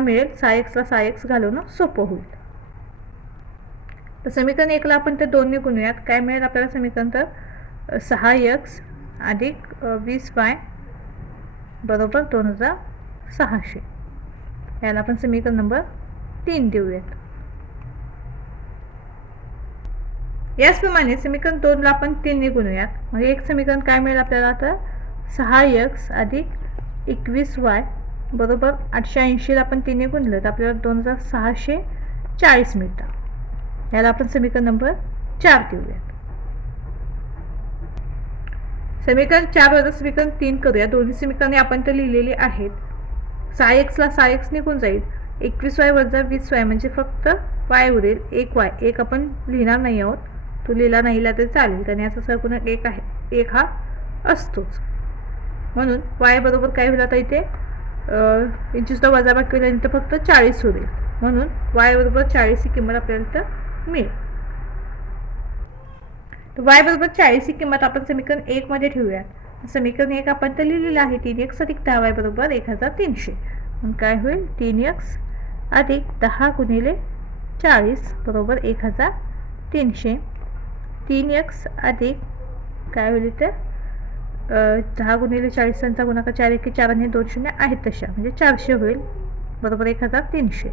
मिळेल. 6x ला 6x घालवणं सोपं होईल. तर समीकरण 1 ला आपण ते 2 ने गुणूयात. काय मिळेल आपल्याला समीकरण तर 6x अधिक 20y बरोबर 2600. याला आपण समीकरण नंबर 3 देऊयात. याचप्रमाणे समीकरण 2 ला आपण 3 ने गुणूयात. म्हणजे एक समीकरण काय मिळेल आपल्याला आता 6x अधिक 21y बरोबर 880 ला आपण 3 ने गुणलं तर आपल्याला 2640 मिळतात. याला आपण समीकरण नंबर 4 देऊयात. समीकरण 4 वजा समीकरण 3 करूया. दोन्ही समीकरणे आपण तर लिहिलेली आहेत. 6x ला 6x निघून जाईल. 21y वजा 20y म्हणजे फक्त y उरेल. 1y 1 आपण लिहिणार नाही आहोत. तो लिहिला नाहीला तरी चालेल कारण याचा सहगुणक 1 आहे. 1 हा असतोच. म्हणून y बरोबर काय होईल आता इथे यांची सुद्धा वजाबाकी केल्यानंतर फक्त 40 होईल. म्हणून y बरोबर 40 ही किंमत आपल्याला इथं मिळेल. तर y बरोबर 40 ही किंमत आपण समीकरण 1 मध्ये ठेवूयात. समीकरण 1 आपण तर लिहिलेलं आहे 3x अधिक 10y बरोबर 1300. मग काय होईल 3x अधिक 10 गुणिले 40 बरोबर 1300. 3x अधिक काय होईल इथे 10 गुणिले 40 चा गुणाकार 4 1 4 आणि 2 शून्य आहेत तशा म्हणजे 400 होईल बरोबर 1300.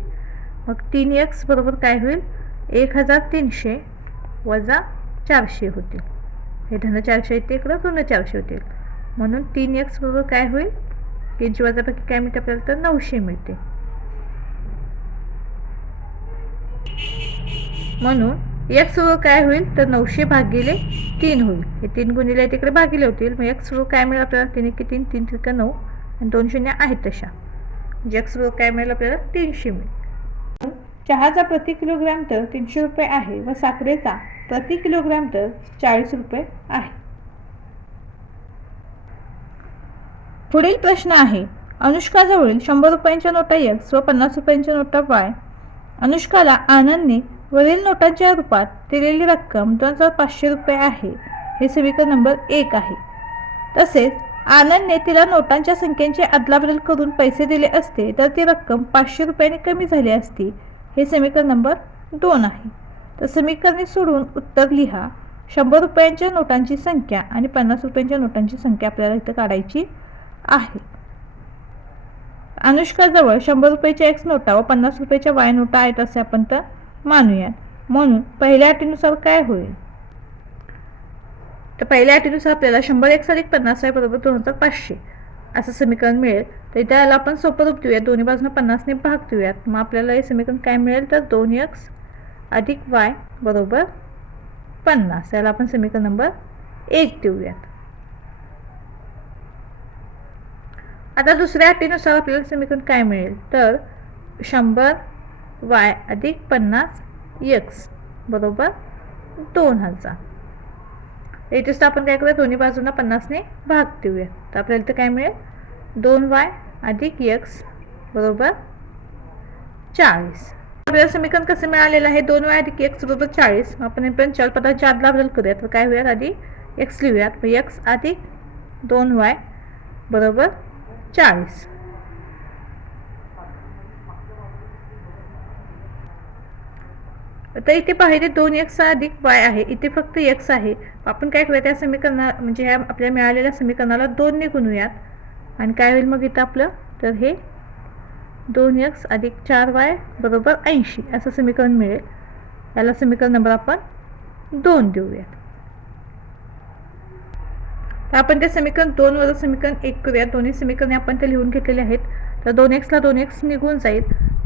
मग 3x बरोबर काय होईल 1300 वजा 400 होतील. हे धन 400 येते इकडं ऋण 400 होतील. म्हणून 3x बरोबर काय होईल 3ची वजाबाकी काय मिळते आपल्याला तर 900 मिळते. म्हणून x बरोबर काय होईल तर 900 भागिले 3 होईल. हे 3 गुणिले तिकडे भागिले होतील. मग x बरोबर काय मिळेल आपल्याला 3 1 3 3 3 9 आणि 2 शून्य आहेत तशा म्हणजे x बरोबर काय मिळेल आपल्याला 300 मिळेल. चहाचा प्रति किलोग्रॅम दर 300 रुपये आहे व साखरेचा प्रति किलोग्रॅम दर 40 रुपये आहे. पुढील प्रश्न आहे अनुष्काजवळील 100 रुपयांच्या नोटा x व 50 रुपयांच्या नोटा y. अनुष्काला आनंदने वरील नोटांच्या रूपात दिलेली रक्कम 2500 रुपये आहे. हे समीकरण नंबर 1 आहे. तसेच आनंदने तिला नोटांच्या संख्येचे अदलाबदल करून पैसे दिले असते तर ती रक्कम 500 रुपयांनी कमी झाली असती. हे समीकरण नंबर 2 आहे. तर समीकरणे सोडून उत्तर लिहा. 100 रुपयांच्या नोटांची संख्या आणि 50 रुपयांच्या नोटांची संख्या आपल्याला इथं काढायची आहे. अनुष्काजवळ 100 रुपयाच्या X नोटा व 50 रुपयाच्या Y नोटा आहेत असे आपण तर मानूयात. म्हणून पहिल्या अटीनुसार काय होईल? तर पहिल्या अटीनुसार आपल्याला 100x अधिक 50y बरोबर 2500 असं समीकरण मिळेल. तर त्याला आपण सोपं रूप देऊयात, दोन्ही बाजूने 50ने भाग देऊयात. मग आपल्याला हे समीकरण काय मिळेल? तर 2x अधिक y बरोबर 50. याला आपण समीकरण नंबर 1 देऊयात. आता दुसऱ्या अटीनुसार आपल्याला समीकरण काय मिळेल? तर 100y अधिक 50x बरोबर 2000. इथेच आपण काय करूया, दोन्ही बाजूंना 50ने भाग देऊया. तर आपल्याला इथं काय मिळेल? 2y अधिक x बरोबर 40. आपल्याला समीकरण कसं मिळालेलं आहे? 2y अधिक x बरोबर 40. आपण पण चल पदार्थ 4 ला बदल करूया. तर काय होऊयात? आधी x लिहूयात. मग x अधिक 2y बरोबर 40. तर इथे पाहिजे 2x अधिक y आहे, इथे फक्त x आहे. आपण काय करूया, त्या समीकरणा म्हणजे ह्या आपल्याला मिळालेल्या समीकरणाला 2 ने गुणूयात आणि काय होईल मग इथं आपलं? तर हे 2x अधिक 4y बरोबर 80 असं समीकरण मिळेल. याला समीकरण नंबर आपण 2 देऊयात. तर आपण ते समीकरण 2 वरून समीकरण 1 करूयात. दोन्ही समीकरणे आपण ते लिहून घेतलेले आहेत. तर 2x ला 2x निघून जाईल.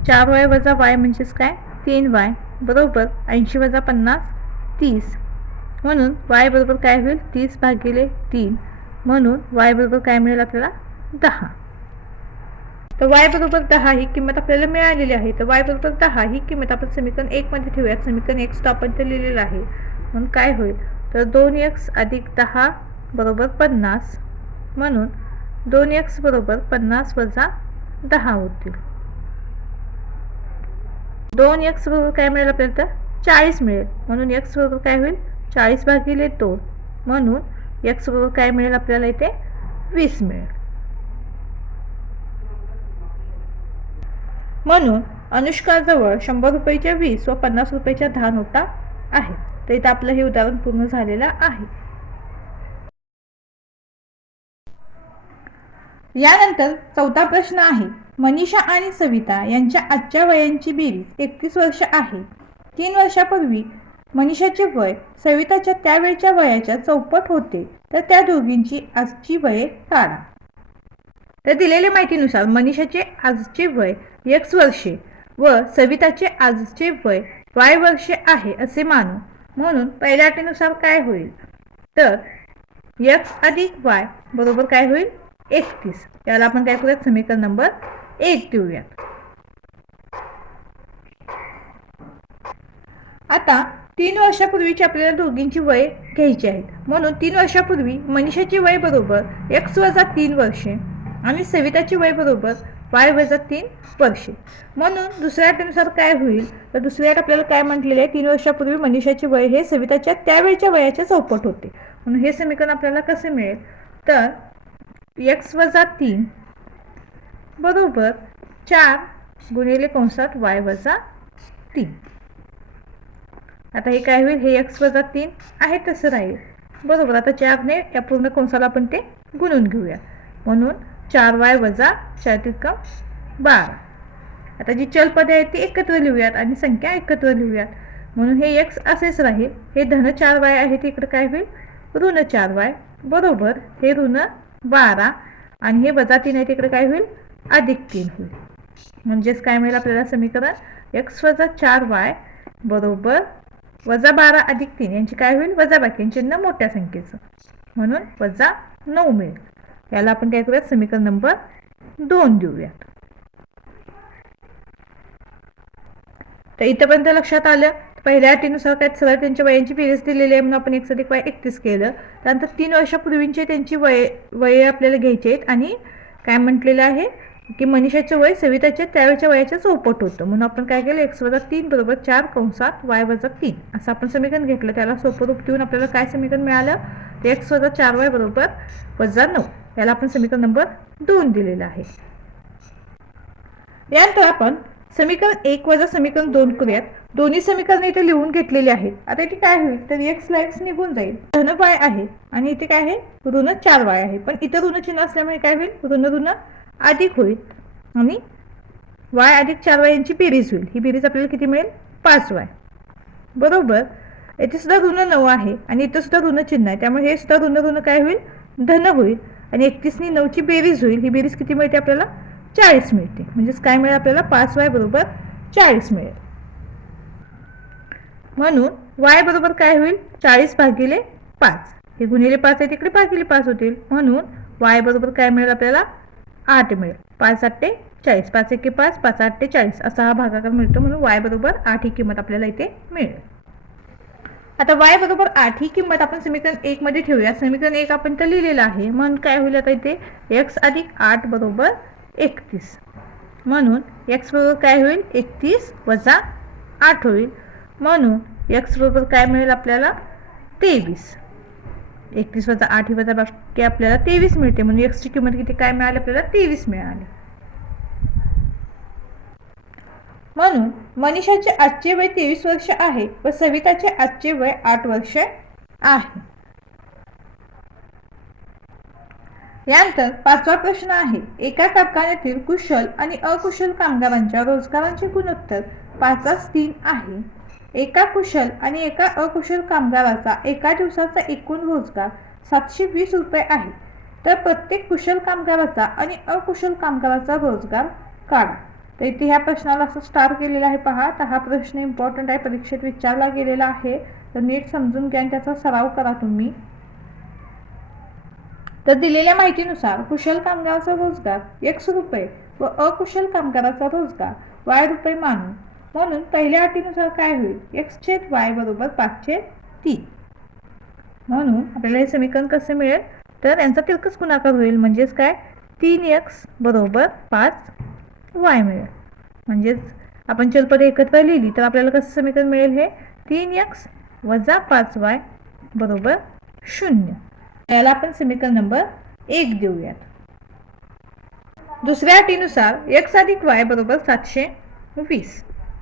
4y वजा y म्हणजेच काय? 3y बरोबर 80 वजा 50 30. म्हणून y बरोबर काय होईल? 30 भागिले 3. म्हणून y बरोबर काय मिळेल आपल्याला? 10. तर y बरोबर 10 ही किंमत आपल्याला मिळालेली आहे. तर y बरोबर 10 ही किंमत आपण समीकरण 1 मध्ये ठेवूयात. समीकरण 1 तो आपण ते लिहिलेलं आहे. म्हणून काय होईल? तर 2x अधिक 10 बरोबर 50. म्हणून 2x बरोबर 50 वजा 10 होतील. 2x बरोबर काय मिळेल आपल्याला? तर 40 मिळेल. म्हणून x बरोबर काय होईल? 40 भागिले 2. म्हणून x बरोबर काय मिळेल आपल्याला? इथे 20 मिळेल. म्हणून अनुष्काजवळ 100 रुपयाच्या 20 व 50 रुपयाच्या 10 नोटा आहेत. तर इथं आपलं हे उदाहरण पूर्ण झालेलं आहे. यानंतर 4था प्रश्न आहे. मनीषा आणि सविता यांच्या आजच्या वयांची बेरीज 31 वर्ष आहे. 3 वर्षापूर्वी मनीषाचे वय सविताच्या त्यावेळच्या वयाच्या चौपट होते. तर त्या दोघींची आजची वये काढा. तर दिलेल्या माहितीनुसार मनीषाचे आजचे वय x वर्षे व सविताचे आजचे वय y वर्षे आहे असे मानू. म्हणून पहिल्या अटीनुसार काय होईल? तर x अधिक y बरोबर काय होईल? 31. याला आपण काय करूयात? समीकरण नंबर 1 देऊयात. आता 3 वर्षापूर्वीची आपल्याला दोघींची वय घ्यायची आहेत. म्हणून 3 वर्षापूर्वी मनीषाची वय बरोबर x वजा 3 वर्षे आणि सविताची वय बरोबर y वजा 3 वर्षे. म्हणून दुसऱ्या अटीनुसार काय होईल? तर दुसऱ्या अट आपल्याला काय म्हटलेले आहे? 3 वर्षापूर्वी मनीषाचे वय हे सविताच्या त्यावेळच्या वयाच्या चौपट होते. म्हणून हे समीकरण आपल्याला कसे मिळेल? तर x वजा 3 बरोबर 4 गुणिले कंसात y वजा 3. आता हे काय होईल? हे x वजा 3 आहे तसं राहील बरोबर. आता 4ने या पूर्ण कंसाला आपण ते गुणून घेऊया. म्हणून 4y वजा 4 त्रिक 12. आता जी चलपदे आहेत ती एकत्र लिहूयात आणि संख्या एकत्र लिहूयात. म्हणून हे x असेच राहील. हे धन 4y आहे ते इकडे काय होईल? ऋण 4y बरोबर हे ऋण 12 आणि हे वजा 3 आहे तिकडे काय होईल? अधिक 3 होईल. म्हणजेच काय मिळेल आपल्याला समीकरण? x वजा 4y बरोबर वजा 12 अधिक 3 यांची काय होईल? वजाबाकी, चिन्ह मोठ्या संख्येचं. म्हणून वजा 9 मिळेल. याला आपण काय करूयात? समीकरण नंबर 2 देऊयात. तर इथपर्यंत लक्षात आलं. पहिल्या अटीनुसार काय सरळ त्यांच्या वयांची बेरीज दिलेली आहे म्हणून आपण x अधिक y 31 केलं. त्यानंतर 3 वर्षापूर्वींचे त्यांची वय आपल्याला घ्यायचे आहेत आणि काय म्हटलेलं आहे की मनीषाचं वय सविताच्या त्यावेळच्या वयाच्या चौपट होतं. म्हणून आपण काय केलं? x वजा 3 बरोबर 4 कंसात y वजा 3 असं आपण समीकरण घेतलं. त्याला सोपं रूप देऊन आपल्याला काय समीकरण मिळालं? ते x वजा 4y बरोबर वजा 9. याला आपण समीकरण नंबर 2 दिलेलं आहे. यानंतर आपण समीकरण 1 वजा समीकरण 2 करूयात. दोन्ही समीकरणे इथे लिहून घेतलेली आहेत. आता इथे काय होईल तर x ला x निघून जाईल, धन y आहे आणि इथे काय आहे ऋण 4y आहे, पण इथे ऋण चिन्ह असल्यामुळे काय होईल ऋण ऋण अधिक होईल आणि y अधिक 4y यांची बेरीज होईल. ही बेरीज आपल्याला किती मिळेल 5y बरोबर. इथे सुद्धा ऋण 9 आहे आणि इथे सुद्धा ऋण चिन्ह आहे, त्यामुळे हे सुद्धा ऋण ऋण काय होईल धन होईल आणि 31 नी 9 ची बेरीज होईल. ही बेरीज किती मिळते आपल्याला 40 मिळते. म्हणजेच काय मिळेल आपल्याला 5y बरोबर 40 मिळेल. म्हणून y बरोबर काय होईल 40 भागिले 5, हे गुणिले 5 आहे तिकडे भागिले 5 होतील, म्हणून y बरोबर काय मिळेल आपल्याला 8 मिळेल. 5 8 40, 5 1 5, 5 8 40 असा हा भागाकार मिळतो, म्हणून y बरोबर 8 ही किंमत आपल्याला इथे मिळेल. आता y बरोबर 8 ही किंमत आपण समीकरण 1 मध्ये ठेवूया. समीकरण 1 आपण तर लिहिलेलं आहे, म्हणून काय होईल आता इथे x अधिक 8 बरोबर 31, म्हणून x बरोबर काय होईल 31 वजा 8 होईल, म्हणून x बरोबर काय मिळेल आपल्याला 23. 31 वजा 8 ही वजा बाकी आपल्याला 23 मिळते, म्हणून x ची किंमत किती काय मिळाली आपल्याला 23 मिळाली. म्हणून मनीषाचे आजचे वय 23 वर्ष आहे व सविताचे आजचे वय 8 वर्ष आहे. यानंतर 5वा प्रश्न आहे, एका कारखान्यातील कुशल आणि अकुशल कामगारांच्या रोजगारांचे गुणोत्तर 5:3 आहे. एका कुशल आणि एका अकुशल कामगाराचा एका दिवसाचा एकूण रोजगार 720 रुपये आहे. तर प्रत्येक कुशल कामगाराचा आणि अकुशल कामगाराचा रोजगार काढा. तर इथे ह्या प्रश्नाला असं स्टार केलेला आहे पहा. तर हा प्रश्न इम्पॉर्टंट आहे, परीक्षेत विचारला गेलेला आहे, तर नीट समजून घ्या आणि त्याचा सराव करा तुम्ही. तर दिलेल्या माहितीनुसार कुशल कामगाराचा रोजगार x रुपये व अकुशल कामगाराचा रोजगार y रुपये मानू, म्हणून पहिल्या अटीनुसार काय होईल x/y बरोबर 5/3. म्हणून आपल्याला हे समीकरण कसे मिळेल तर यांचा तिरकस गुणाकार होईल, म्हणजेच काय 3x बरोबर 5y मिळेल. म्हणजेच आपण चलपदे एकत्र लिहिली तर आपल्याला कसं समीकरण मिळेल हे 3x वजा 5y बरोबर 0. याला आपण समीकरण नंबर 1 देऊयात. दुसऱ्या अटीनुसार x अधिक y बरोबर 720.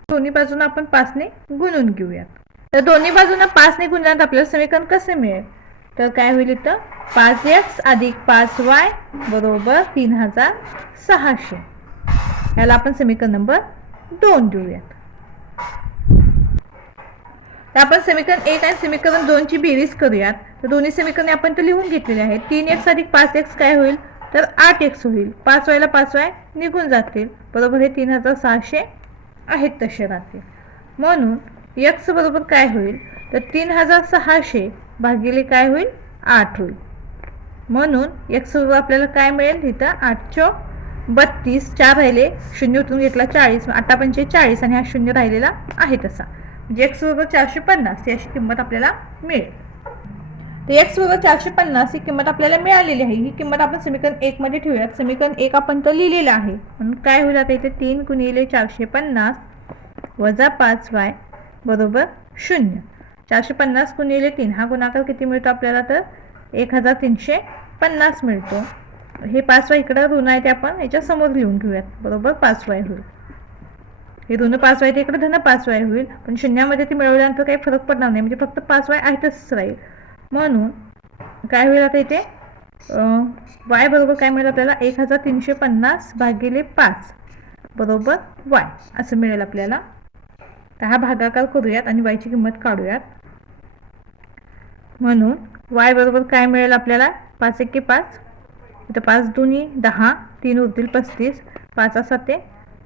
दोन्ही बाजूंना आपण 5 ने गुणून घेऊयात. तर दोन्ही बाजूंना 5 ने गुणल्यानंतर आपल्याला समीकरण कसे मिळेल तर काय होईल इथं 5x अधिक 5y बरोबर 3600. याला आपण समीकरण नंबर 2 देऊयात. तर आपण समीकरण 1 आणि समीकरण 2 ची बेरीज करूयात. तर दोन्ही समीकरणे आपण तर लिहून घेतलेली आहेत. 3x अधिक 5x काय होईल तर 8x होईल. 5y ला 5y निघून जातील बरोबर, हे 3600 आहेत तसे राहतील. म्हणून x बरोबर काय होईल तर 3600 भागिले काय होईल 8 होईल. म्हणून x बरोबर आपल्याला काय मिळेल इथं 832, 4 राहिले 0 उतरून घेतला 40, 8 पंचे 40 आणि हा 0 राहिलेला आहे तसा, म्हणजे x बरोबर 450 अशी किंमत आपल्याला मिळेल. तर x बरोबर 450 ही किंमत आपल्याला मिळालेली आहे. ही किंमत आपण समीकरण 1 मध्ये ठेवूयात. समीकरण 1 आपण तर लिहिलेलं आहे, म्हणून काय होईल आता इथे 3 गुणिले 450 वजा 5y बरोबर 0. 450 गुणिले 3 हा गुणाकार किती मिळतो आपल्याला तर 1350 मिळतो. हे 5y इकडे ऋण आहे ते आपण याच्या समोर लिहून घेऊयात बरोबर 5y होईल. हे ऋण 5y ते इकडे धन 5y होईल, पण शून्यामध्ये ते मिळवल्यानंतर काही फरक पडणार नाही, म्हणजे फक्त 5y आहे तसंच राहील. म्हणून काय होईल आता इथे y बरोबर काय मिळेल आपल्याला 1350 भागिले 5 बरोबर y असं मिळेल आपल्याला. तर हा भागाकार करूयात आणि y ची किंमत काढूयात. म्हणून y बरोबर काय मिळेल आपल्याला 5 1 5, इथं 5 2 10, 3 उरतील 35, 5 7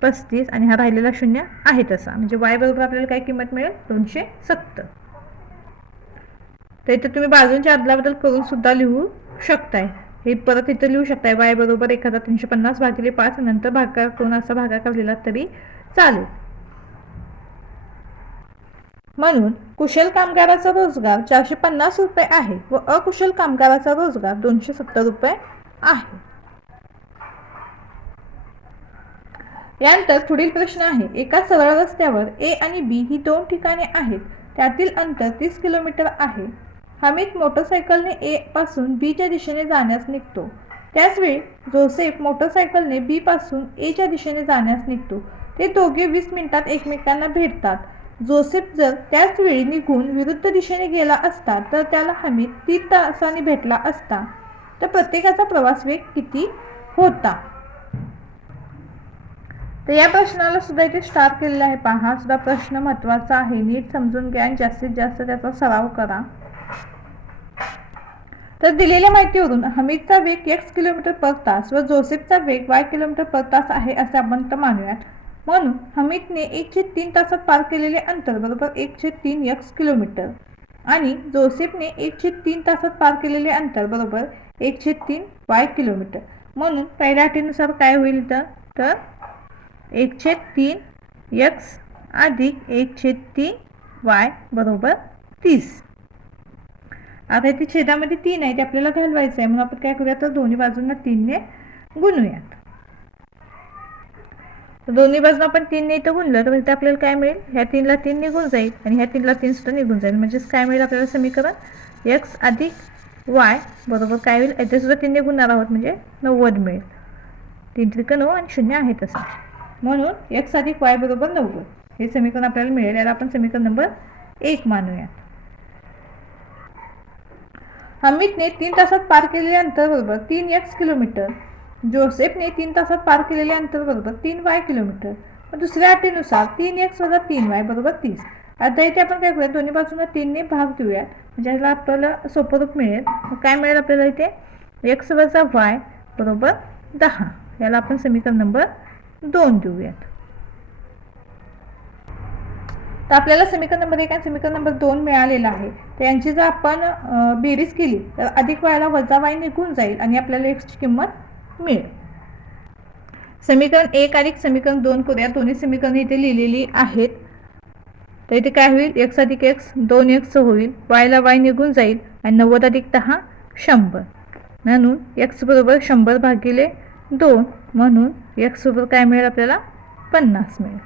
35 आणि हा राहिलेला 0 आहे तसा, म्हणजे y बरोबर आपल्याला काय किंमत मिळेल 270. तर इथे तुम्ही बाजूंच्या अदलाबदल करून सुद्धा लिहू शकताय. हे परत इथं लिहू शकताय y बरोबर 1350 भागिले 5 नंतर भागाकार करून असा भागाकार लिहिला तरी चालेल. म्हणून कुशल कामगाराचा रोजगार 450 रुपये आहे व अकुशल कामगाराचा रोजगार 270 रुपये आहे. यानंतर पुढील प्रश्न आहे, एका सरळ रस्त्यावर A आणि B ही 2 ठिकाणे आहेत, त्यातील अंतर 30 किलोमीटर आहे. हमीद मोटरसायकलने A पासून B च्या दिशेने जाण्यास निघतो. त्याचवेळी जोसेफ मोटरसायकलने B पासून A च्या दिशेने जाण्यास निघतो. ते दोघे 20 मिनिटात एकमेकांना भेटतात. जोसेफ जर त्याच वेळी निघून विरुद्ध दिशेने गेला असता तर त्याला हमीद 3 तासांनी भेटला असता तर प्रत्येकाचा प्रवास वेग किती होता. तर या प्रश्नाला सुद्धा इथे स्टार केलेला आहे. पहा, सुद्धा प्रश्न महत्त्वाचा आहे, नीट समजून घ्या आणि जास्तीत जास्त त्याचा सराव करा. तर दिलेल्या माहितीवरून हमीदचा वेग x किलोमीटर पर तास व जोसेफचा वेग y किलोमीटर पर तास आहे असे आपण मानूयात. म्हणून हमीदने 1/3 तासात पार केलेले अंतर बरोबर 1/3 x किलोमीटर आणि जोसेफने 1/3 तासात पार केलेले अंतर बरोबर 1/3 y किलोमीटर. म्हणून पहिल्या अटीनुसार काय होईल तर 1/3 x अधिक 1/3 y बरोबर 30. आता इथे छेदामध्ये 3 आहे, ते आपल्याला घालवायचं आहे, म्हणून आपण काय करूया तर दोन्ही बाजूंना 3 ने गुणूयात. तर दोन्ही बाजूंना आपण 3 ने इथं गुणलं तर इथे आपल्याला काय मिळेल, ह्या 3 ला 3 निघून जाईल आणि ह्या 3 ला 3 सुद्धा निघून जाईल. म्हणजेच काय मिळेल आपल्याला समीकरण x अधिक y बरोबर काय होईल, इथे सुद्धा 3 ने गुणणार आहोत म्हणजे 90 मिळेल. 3 त्रिक 9 आणि 0 आहे तसं, म्हणून x अधिक y बरोबर 90 हे समीकरण आपल्याला मिळेल. याला आपण समीकरण नंबर 1 मानूयात. हमीदने 3 तासात पार केलेले अंतर बरोबर 3x किलोमीटर, जोसेफने 3 तासात पार केलेले अंतर बरोबर 3y किलोमीटर. दुसऱ्या अटीनुसार 3x वजा 3y बरोबर 30. आता इथे आपण काय करूया, दोन्ही बाजूंना 3 ने भाग देऊयात म्हणजे याला आपल्याला सोपं रूप मिळेल. काय मिळेल आपल्याला इथे, x वजा y बरोबर 10. याला आपण समीकरण नंबर 2 देऊयात. तर आपल्याला समीकरण नंबर 1 आणि समीकरण नंबर 2 मिळालेला आहे. तर यांची जर आपण बेरीज केली तर अधिक वायला वजा वाय निघून जाईल आणि आपल्याला x ची किंमत मिळेल. समीकरण 1 अधिक समीकरण 2 करूया. दोन्ही समीकरणे इथे लिहिलेली आहेत. तर इथे काय होईल, x अधिक x 2x होईल, वायला वाय निघून जाईल आणि 90 अधिक 10 100. म्हणून x बरोबर 100 भागिले 2, म्हणून x बरोबर काय मिळेल आपल्याला 50 मिळेल.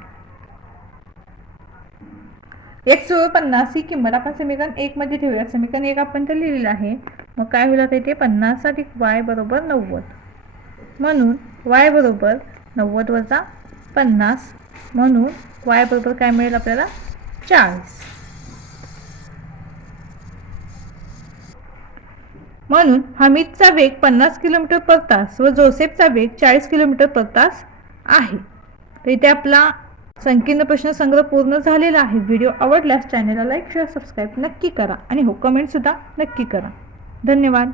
x बरोबर 50 ही किंमत आपण समीकरण 1 मध्ये ठेवूया. समीकरण 1 आपण तर लिहिलेलं आहे. मग काय होईल आता इथे 50 अधिक y बरोबर 90, म्हणून y बरोबर 90 वजा 50, म्हणून y बरोबर काय मिळेल आपल्याला 40. म्हणून हमीदचा वेग 50 किलोमीटर पर तास व जोसेफचा वेग 40 किलोमीटर पर तास आहे. तर इथे आपला संकीर्ण प्रश्न संग्रह पूर्ण झालेला आहे. व्हिडिओ आवडल्यास चॅनलला लाईक शेअर सबस्क्राईब नक्की करा आणि हो कमेंट सुद्धा नक्की करा. धन्यवाद.